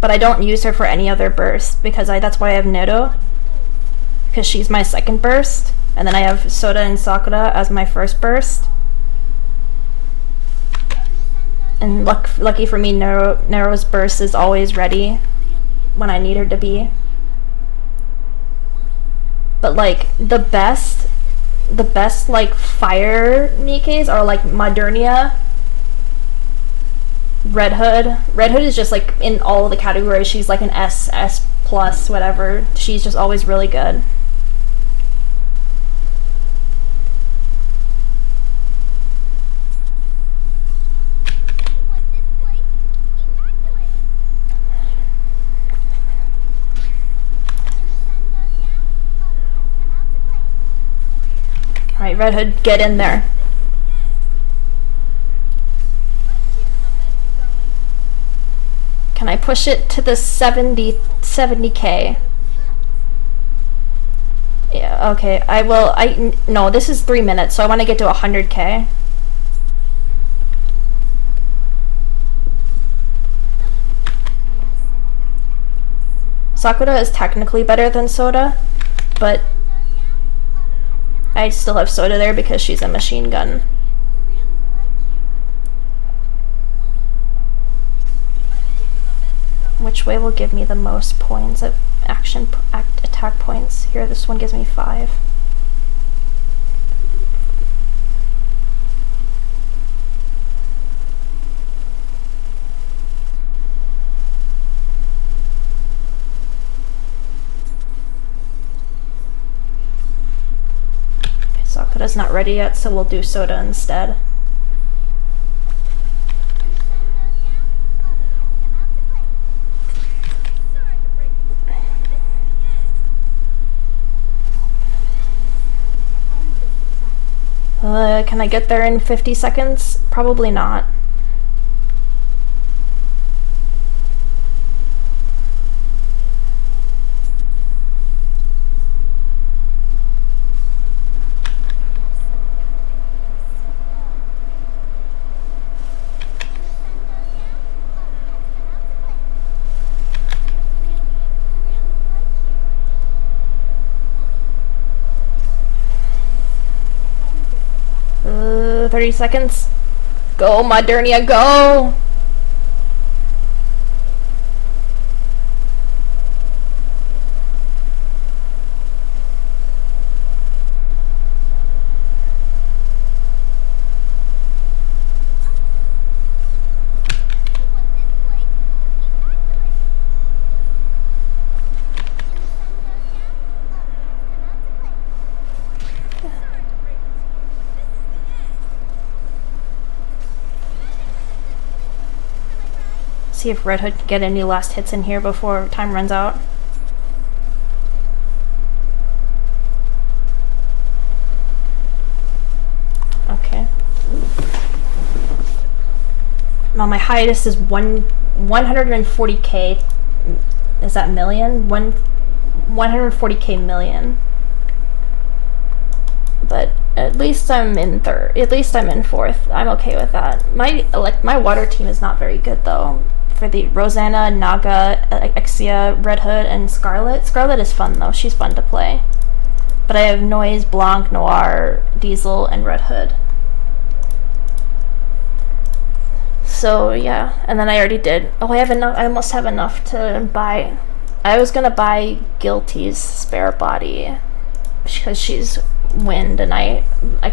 But I don't use her for any other burst because that's why I have Nero. Because she's my second burst. And then I have Soda and Sakura as my first burst. And lucky for me, Nero's burst is always ready when I need her to be. But like the best like fire Nikes are like Modernia, Red Hood. Red Hood is just like in all of the categories. She's like an S plus, whatever. She's just always really good. Alright, Red Hood, get in there. Can I push it to the 70k? Yeah, okay. No, this is 3 minutes, so I want to get to 100k. Sakura is technically better than Soda, but I still have Soda there because she's a machine gun. Which way will give me the most points of attack points? Here, this one gives me 5. Sakura's not ready yet, so we'll do Soda instead. Can I get there in 50 seconds? Probably not. Uh, 30 seconds. Go, Modernia, go! See if Red Hood can get any last hits in here before time runs out. Okay. Now my highest is 140k. Is that million? 140k million. But at least I'm in third. At least I'm in fourth. I'm okay with that. My water team is not very good though. For the Rosanna, Naga, Exia, Red Hood, and Scarlet. Scarlet is fun though. She's fun to play. But I have Noise, Blanc, Noir, Diesel, and Red Hood. So yeah, and then I already did. Oh, I have enough. I almost have enough to buy. I was gonna buy Guilty's spare body because she's wind, and I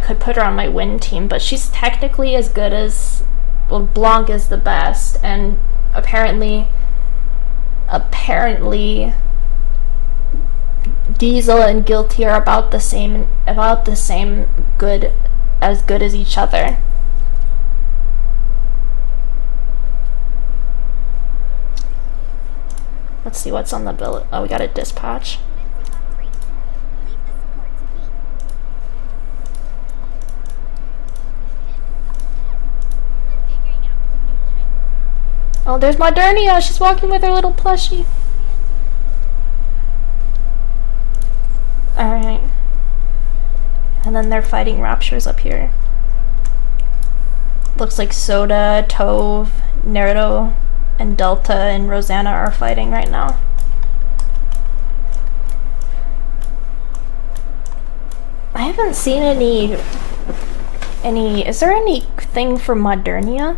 could put her on my wind team, but she's technically as good as, well, Blanc is the best, and apparently Diesel and Guilty are about the same good as each other. Let's see what's on the bill. Oh, we got a dispatch. Oh, there's Modernia. She's walking with her little plushie. Alright. And then they're fighting Raptures up here. Looks like Soda, Tove, Naruto, and Delta and Rosanna are fighting right now. I haven't seen any... Is there anything for Modernia?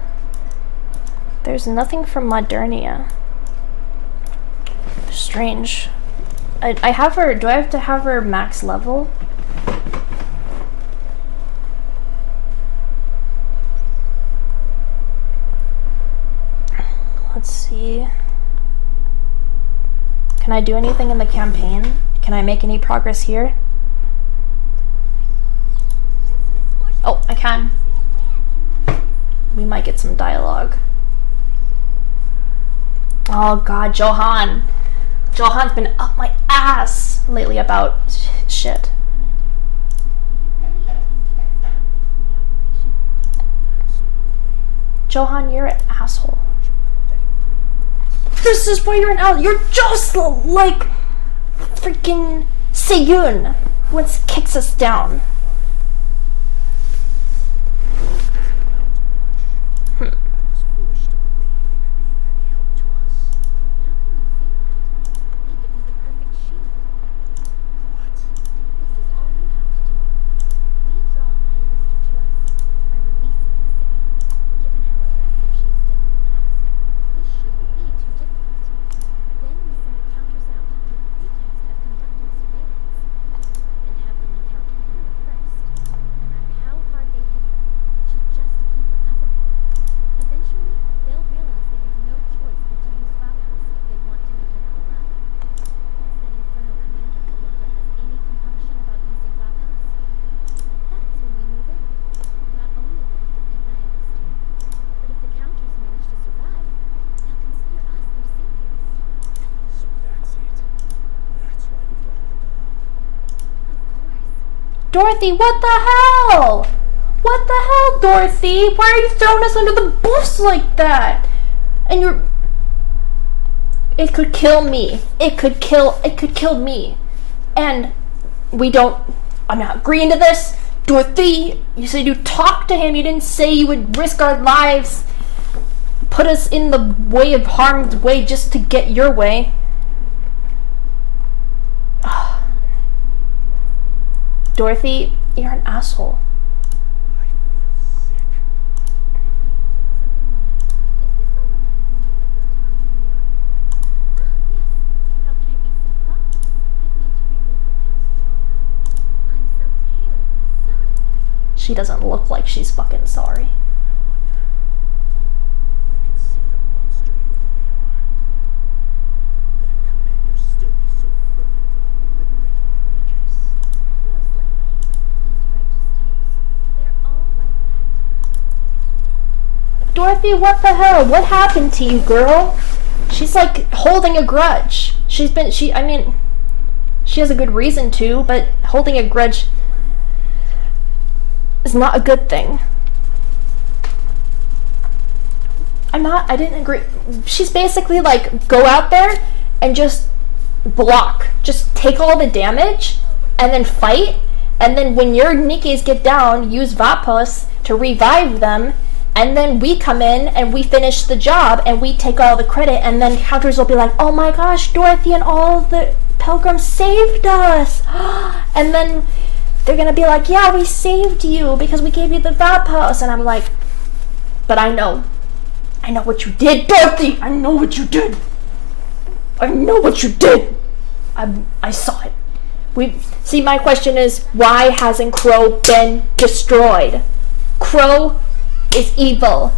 There's nothing from Modernia. Strange. I have her. Do I have to have her max level? Let's see. Can I do anything in the campaign? Can I make any progress here? Oh, I can. We might get some dialogue. Oh god, Johan. Johan's been up my ass lately about shit. Johan, you're an asshole. This is why you're an asshole. You're just like freaking Seyun who kicks us down. Dorothy, what the hell? What the hell, Dorothy? Why are you throwing us under the bus like that? And you're... It could kill me. It could kill me. And we don't... I'm not agreeing to this. Dorothy, you said you talked to him. You didn't say you would risk our lives. Put us in the way of harm's way just to get your way. Dorothy, you're an asshole. She doesn't look like she's fucking sorry. Dorothy, what the hell? What happened to you, girl? She's like holding a grudge. She has a good reason to, but holding a grudge is not a good thing. I didn't agree. She's basically like, go out there and just block. Just take all the damage and then fight. And then when your Nikes get down, use Vapos to revive them. And then we come in and we finish the job and we take all the credit. And then counters will be like, oh my gosh, Dorothy and all the pilgrims saved us. And then they're gonna be like, yeah, we saved you because we gave you the Vapos. And I'm like, but I know what you did, Dorothy. I know what you did. I know what you did. I saw it. See, my question is, why hasn't Crow been destroyed? Crow is evil.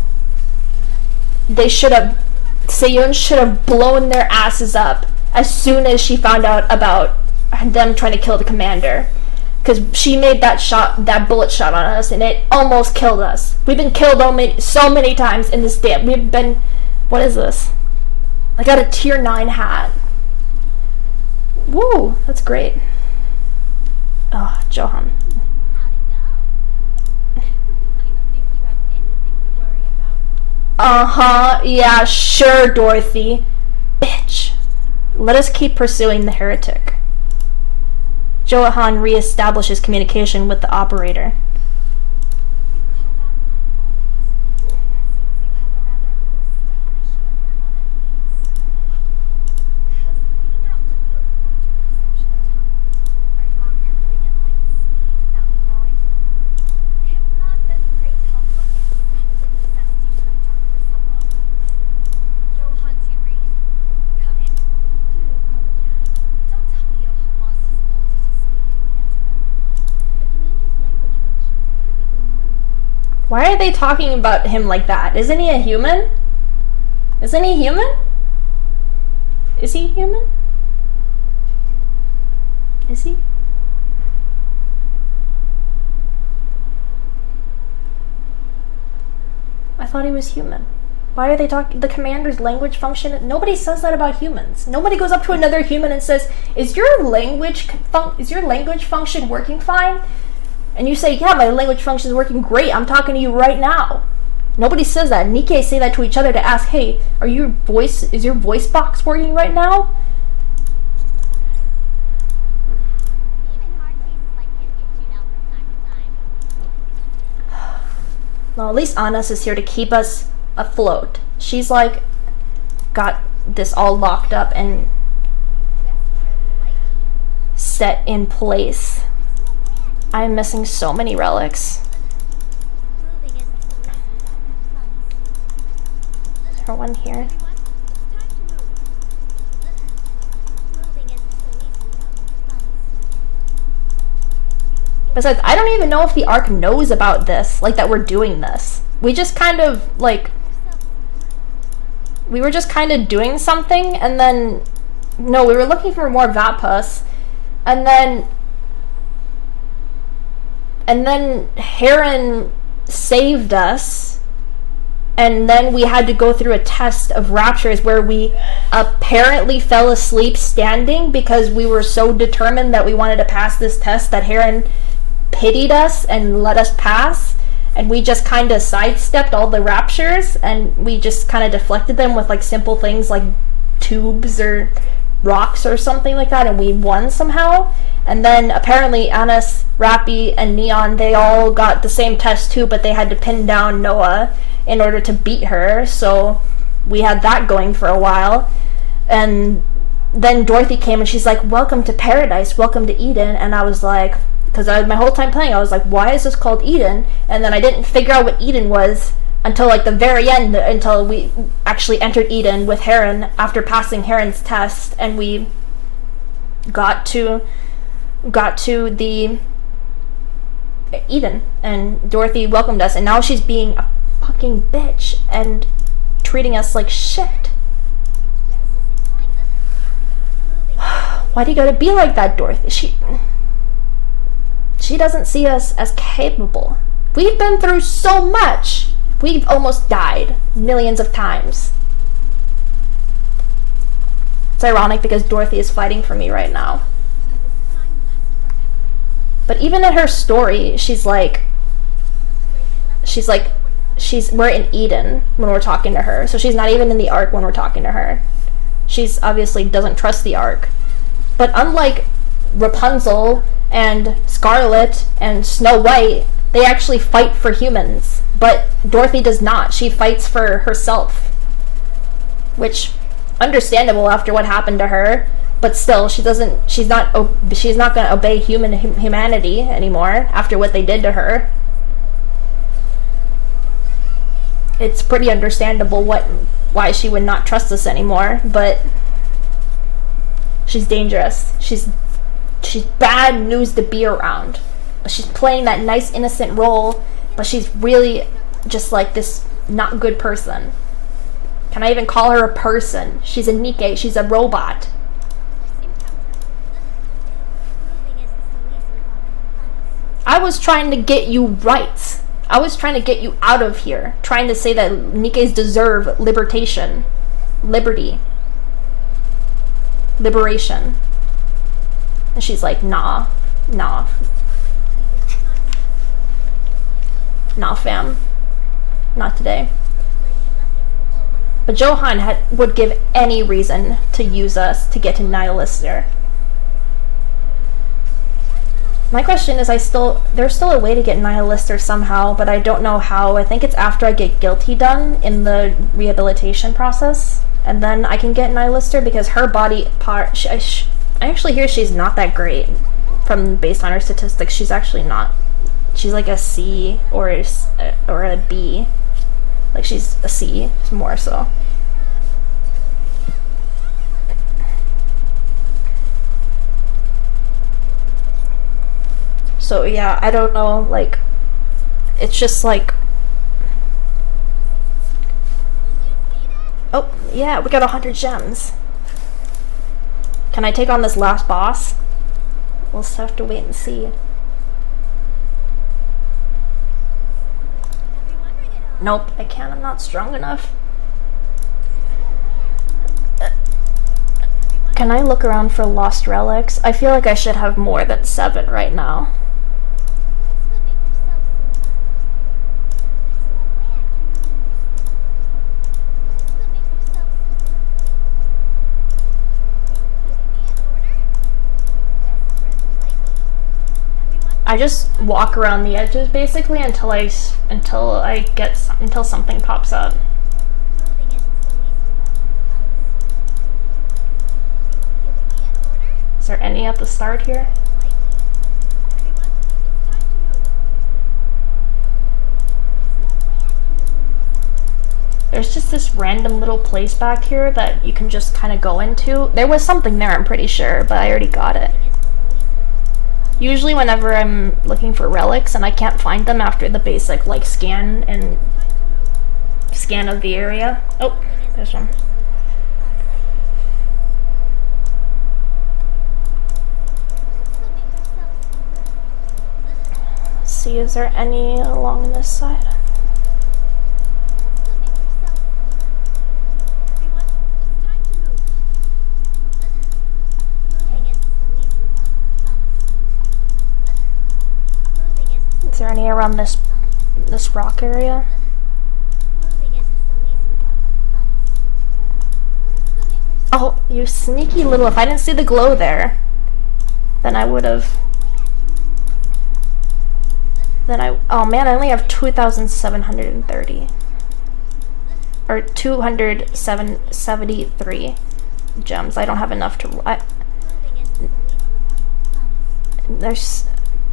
Seyun should have blown their asses up as soon as she found out about them trying to kill the commander. Because she made that bullet shot on us, and it almost killed us. We've been killed so many times in this day. What is this? I got a tier 9 hat. Woo, that's great. Oh, Johan. Uh-huh, yeah, sure, Dorothy. Bitch. Let us keep pursuing the heretic. Johan reestablishes communication with the operator. Why are they talking about him like that? Isn't he a human? Isn't he human? Is he human? Is he? I thought he was human. Why are they talking? The commander's language function? Nobody says that about humans. Nobody goes up to another human and says, "Is your language function working fine?" And you say, yeah, my language function is working great. I'm talking to you right now. Nobody says that. Nikkei say that to each other to ask, hey, is your voice box working right now? Well, at least Anas is here to keep us afloat. She's like, got this all locked up and set in place. I'm missing so many relics. Is there one here? Besides, I don't even know if the Ark knows about this, like that we're doing this. We just kind of, like... We were just kind of doing something, and then... No, we were looking for more Vapus, and then Heron saved us, and then we had to go through a test of raptures where we apparently fell asleep standing because we were so determined that we wanted to pass this test that Heron pitied us and let us pass, and we just kind of sidestepped all the raptures, and we just kind of deflected them with like simple things like tubes or rocks or something like that, and we won somehow. And then apparently Anas, Rappy, and Neon, they all got the same test too, but they had to pin down Noah in order to beat her, so we had that going for a while. And then Dorothy came and she's like, welcome to paradise, welcome to Eden. And I was like, because my whole time playing, I was like, why is this called Eden? And then I didn't figure out what Eden was until like the very end, until we actually entered Eden with Heron after passing Heron's test, and we got to the Eden, and Dorothy welcomed us, and now she's being a fucking bitch and treating us like shit. Why do you gotta be like that, Dorothy? She doesn't see us as capable. We've been through so much. We've almost died millions of times. It's ironic because Dorothy is fighting for me right now. But even in her story, we're in Eden when we're talking to her. So she's not even in the Ark when we're talking to her. She's obviously doesn't trust the Ark. But unlike Rapunzel and Scarlet and Snow White, they actually fight for humans. But Dorothy does not. She fights for herself. Which, understandable after what happened to her. But still, she's not gonna obey humanity anymore after what they did to her. It's pretty understandable why she would not trust us anymore, but she's dangerous. She's bad news to be around. She's playing that nice innocent role, but she's really just like this not good person. Can I even call her a person? She's a Nike, she's a robot. I was trying to get you right. I was trying to get you out of here. Trying to say that Nikes deserve liberation. Liberty. Liberation. And she's like, nah. Nah, fam. Not today. But Johan would give any reason to use us to get to Nihilister. My question is, there's still a way to get Nihilister somehow, but I don't know how. I think it's after I get Guilty done in the rehabilitation process, and then I can get Nihilister, because her body part, I actually hear she's not that great based on her statistics. She's actually not. She's like a C or a B. Like she's a C more so. So yeah, I don't know, like, it's just like, oh yeah, we got 100 gems. Can I take on this last boss? We'll just have to wait and see. Nope, I can't, I'm not strong enough. Can I look around for lost relics? I feel like I should have more than 7 right now. I just walk around the edges basically until something pops up. Is there any at the start here? There's just this random little place back here that you can just kind of go into. There was something there, I'm pretty sure, but I already got it. Usually whenever I'm looking for relics and I can't find them after the basic like scan of the area. Oh, there's one. Let's see, is there any along this side? Is there any around this rock area? Oh, you sneaky little... If I didn't see the glow there, then I would have... Oh man, I only have 2,730. Or 273 gems. I don't have enough to... There's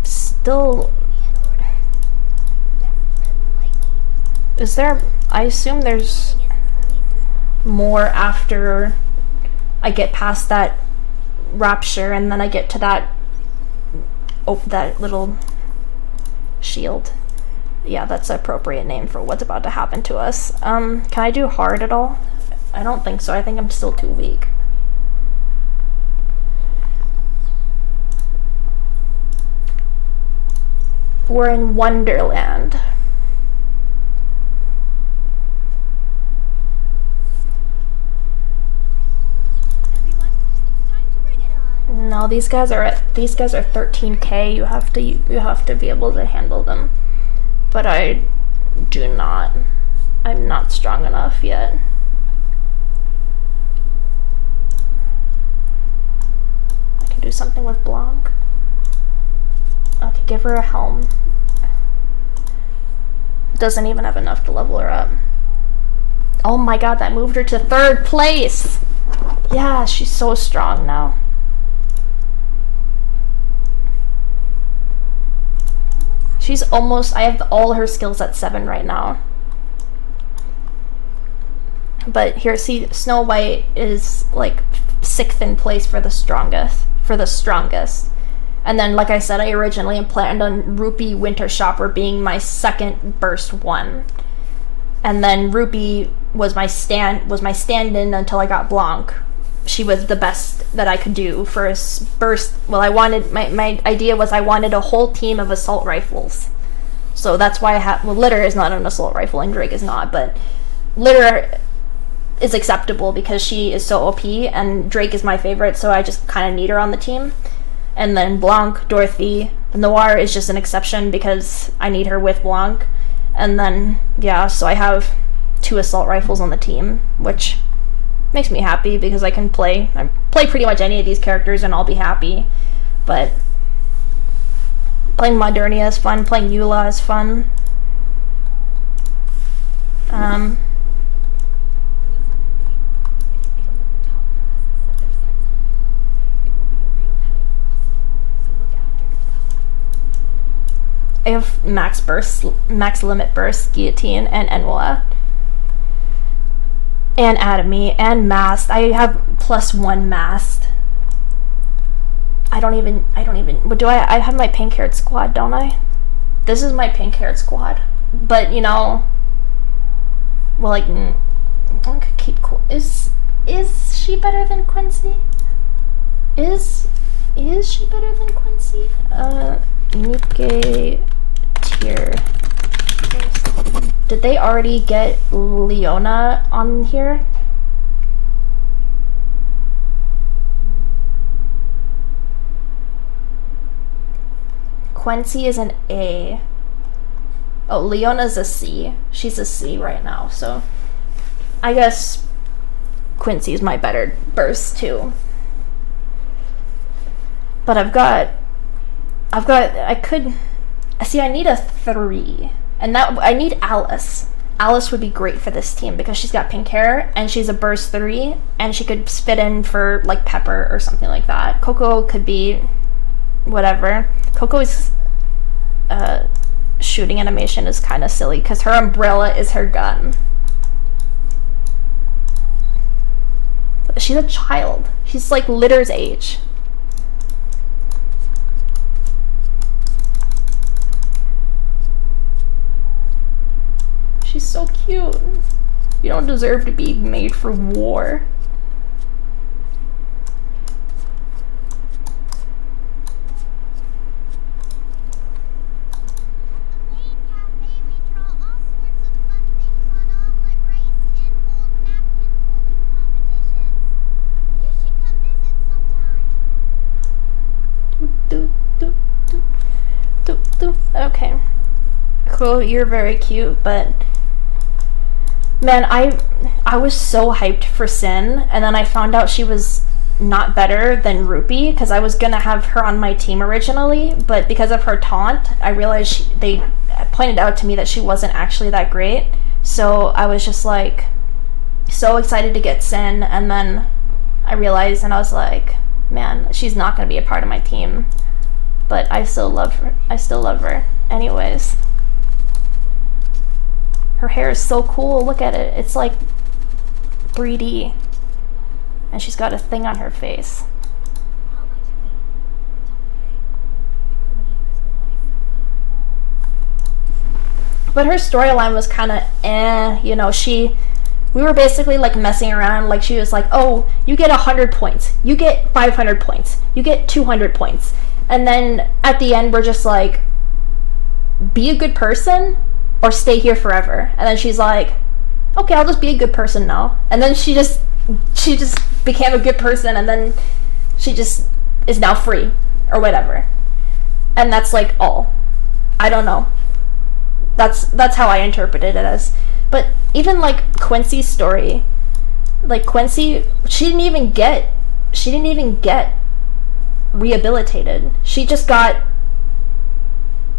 still... Is there... I assume there's more after I get past that rapture and then I get to that... Oh, that little shield. Yeah, that's the appropriate name for what's about to happen to us. Can I do hard at all? I don't think so. I think I'm still too weak. We're in Wonderland. Everyone, it's time to bring it on. No, these guys are 13k. You have to be able to handle them. But I do not. I'm not strong enough yet. I can do something with Blanc. Okay, give her a helm. Doesn't even have enough to level her up. Oh my god, that moved her to 3rd place! Yeah, she's so strong now. She's almost, I have all her skills at 7 right now. But here, see, Snow White is like 6th in place for the strongest. And then, like I said, I originally planned on Rupee Winter Shopper being my 2nd burst one. And then Rupee was my stand-in until I got Blanc. She was the best that I could do for a burst. Well, I wanted, my idea was I wanted a whole team of assault rifles. So that's why I have, well, Litter is not an assault rifle and Drake is not, but Litter is acceptable because she is so OP and Drake is my favorite, so I just kind of need her on the team. And then Blanc, Dorothy, Noir is just an exception because I need her with Blanc. And then, yeah, so I have 2 assault rifles on the team, which makes me happy because I play pretty much any of these characters and I'll be happy. But playing Modernia is fun, playing Eula is fun. I have max limit burst, guillotine, and Enwa. And Atomy, and Mast. I have +1 Mast. I don't even, but I have my pink-haired squad, don't I? This is my pink-haired squad. But, you know, well, like, I could keep cool. Is she better than Quincy? Is she better than Quincy? Nikke tier. Did they already get Leona on here? Quincy is an A. Oh, Leona's a C. She's a C right now, so I guess Quincy's my better burst too. But I need a 3. And that, I need Alice. Alice would be great for this team because she's got pink hair and she's a burst 3 and she could fit in for like Pepper or something like that. Coco could be whatever. Coco's shooting animation is kind of silly because her umbrella is her gun. She's a child. She's like Litter's age. She's so cute. You don't deserve to be made for war. Okay. Cool, you're very cute, but man, I was so hyped for Sin, and then I found out she was not better than Rupee, because I was gonna have her on my team originally, but because of her taunt, I realized they pointed out to me that she wasn't actually that great, so I was just like, so excited to get Sin, and then I realized, and I was like, man, she's not gonna be a part of my team, but I still love her, anyways. Her hair is so cool. Look at it. It's like 3D. And she's got a thing on her face. But her storyline was kind of you know, we were basically like messing around. Like she was like, oh, you get 100 points, you get 500 points, you get 200 points, and then at the end we're just like, be a good person or stay here forever. And then she's like, okay, I'll just be a good person now. And then she just became a good person, and then she just is now free or whatever. And that's like all. I don't know. That's how I interpreted it as. But even like Quincy's story, like Quincy, she didn't even get rehabilitated. She just got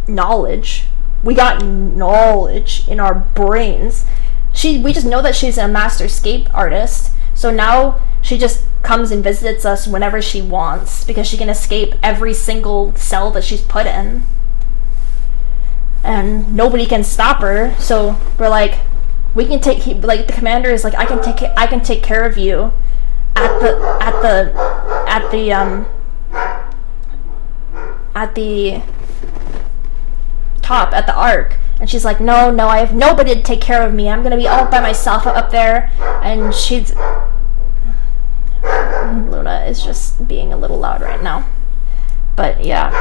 knowledge. We got knowledge in our brains. We just know that she's a master escape artist. So now she just comes and visits us whenever she wants because she can escape every single cell that she's put in. And nobody can stop her. So we're like, we can like the commander is like, I can take care of you at the top, at the Ark. And she's like, no, I have nobody to take care of me. I'm gonna be all by myself up there. And Luna is just being a little loud right now. But yeah.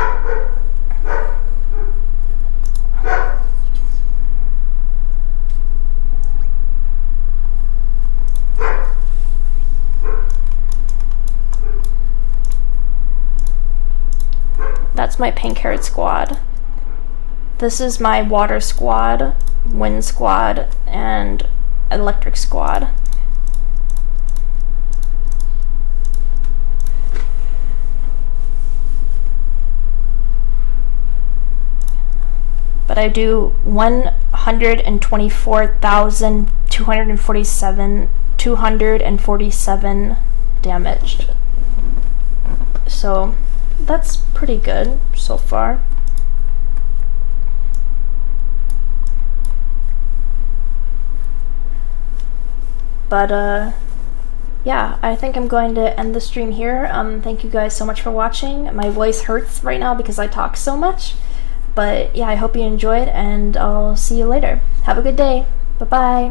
That's my pink-haired squad. This is my water squad, wind squad, and electric squad. But I do 124,247 damaged. So that's pretty good so far. But yeah, I think I'm going to end the stream here. Thank you guys so much for watching. My voice hurts right now because I talk so much. But yeah, I hope you enjoyed, and I'll see you later. Have a good day. Bye-bye.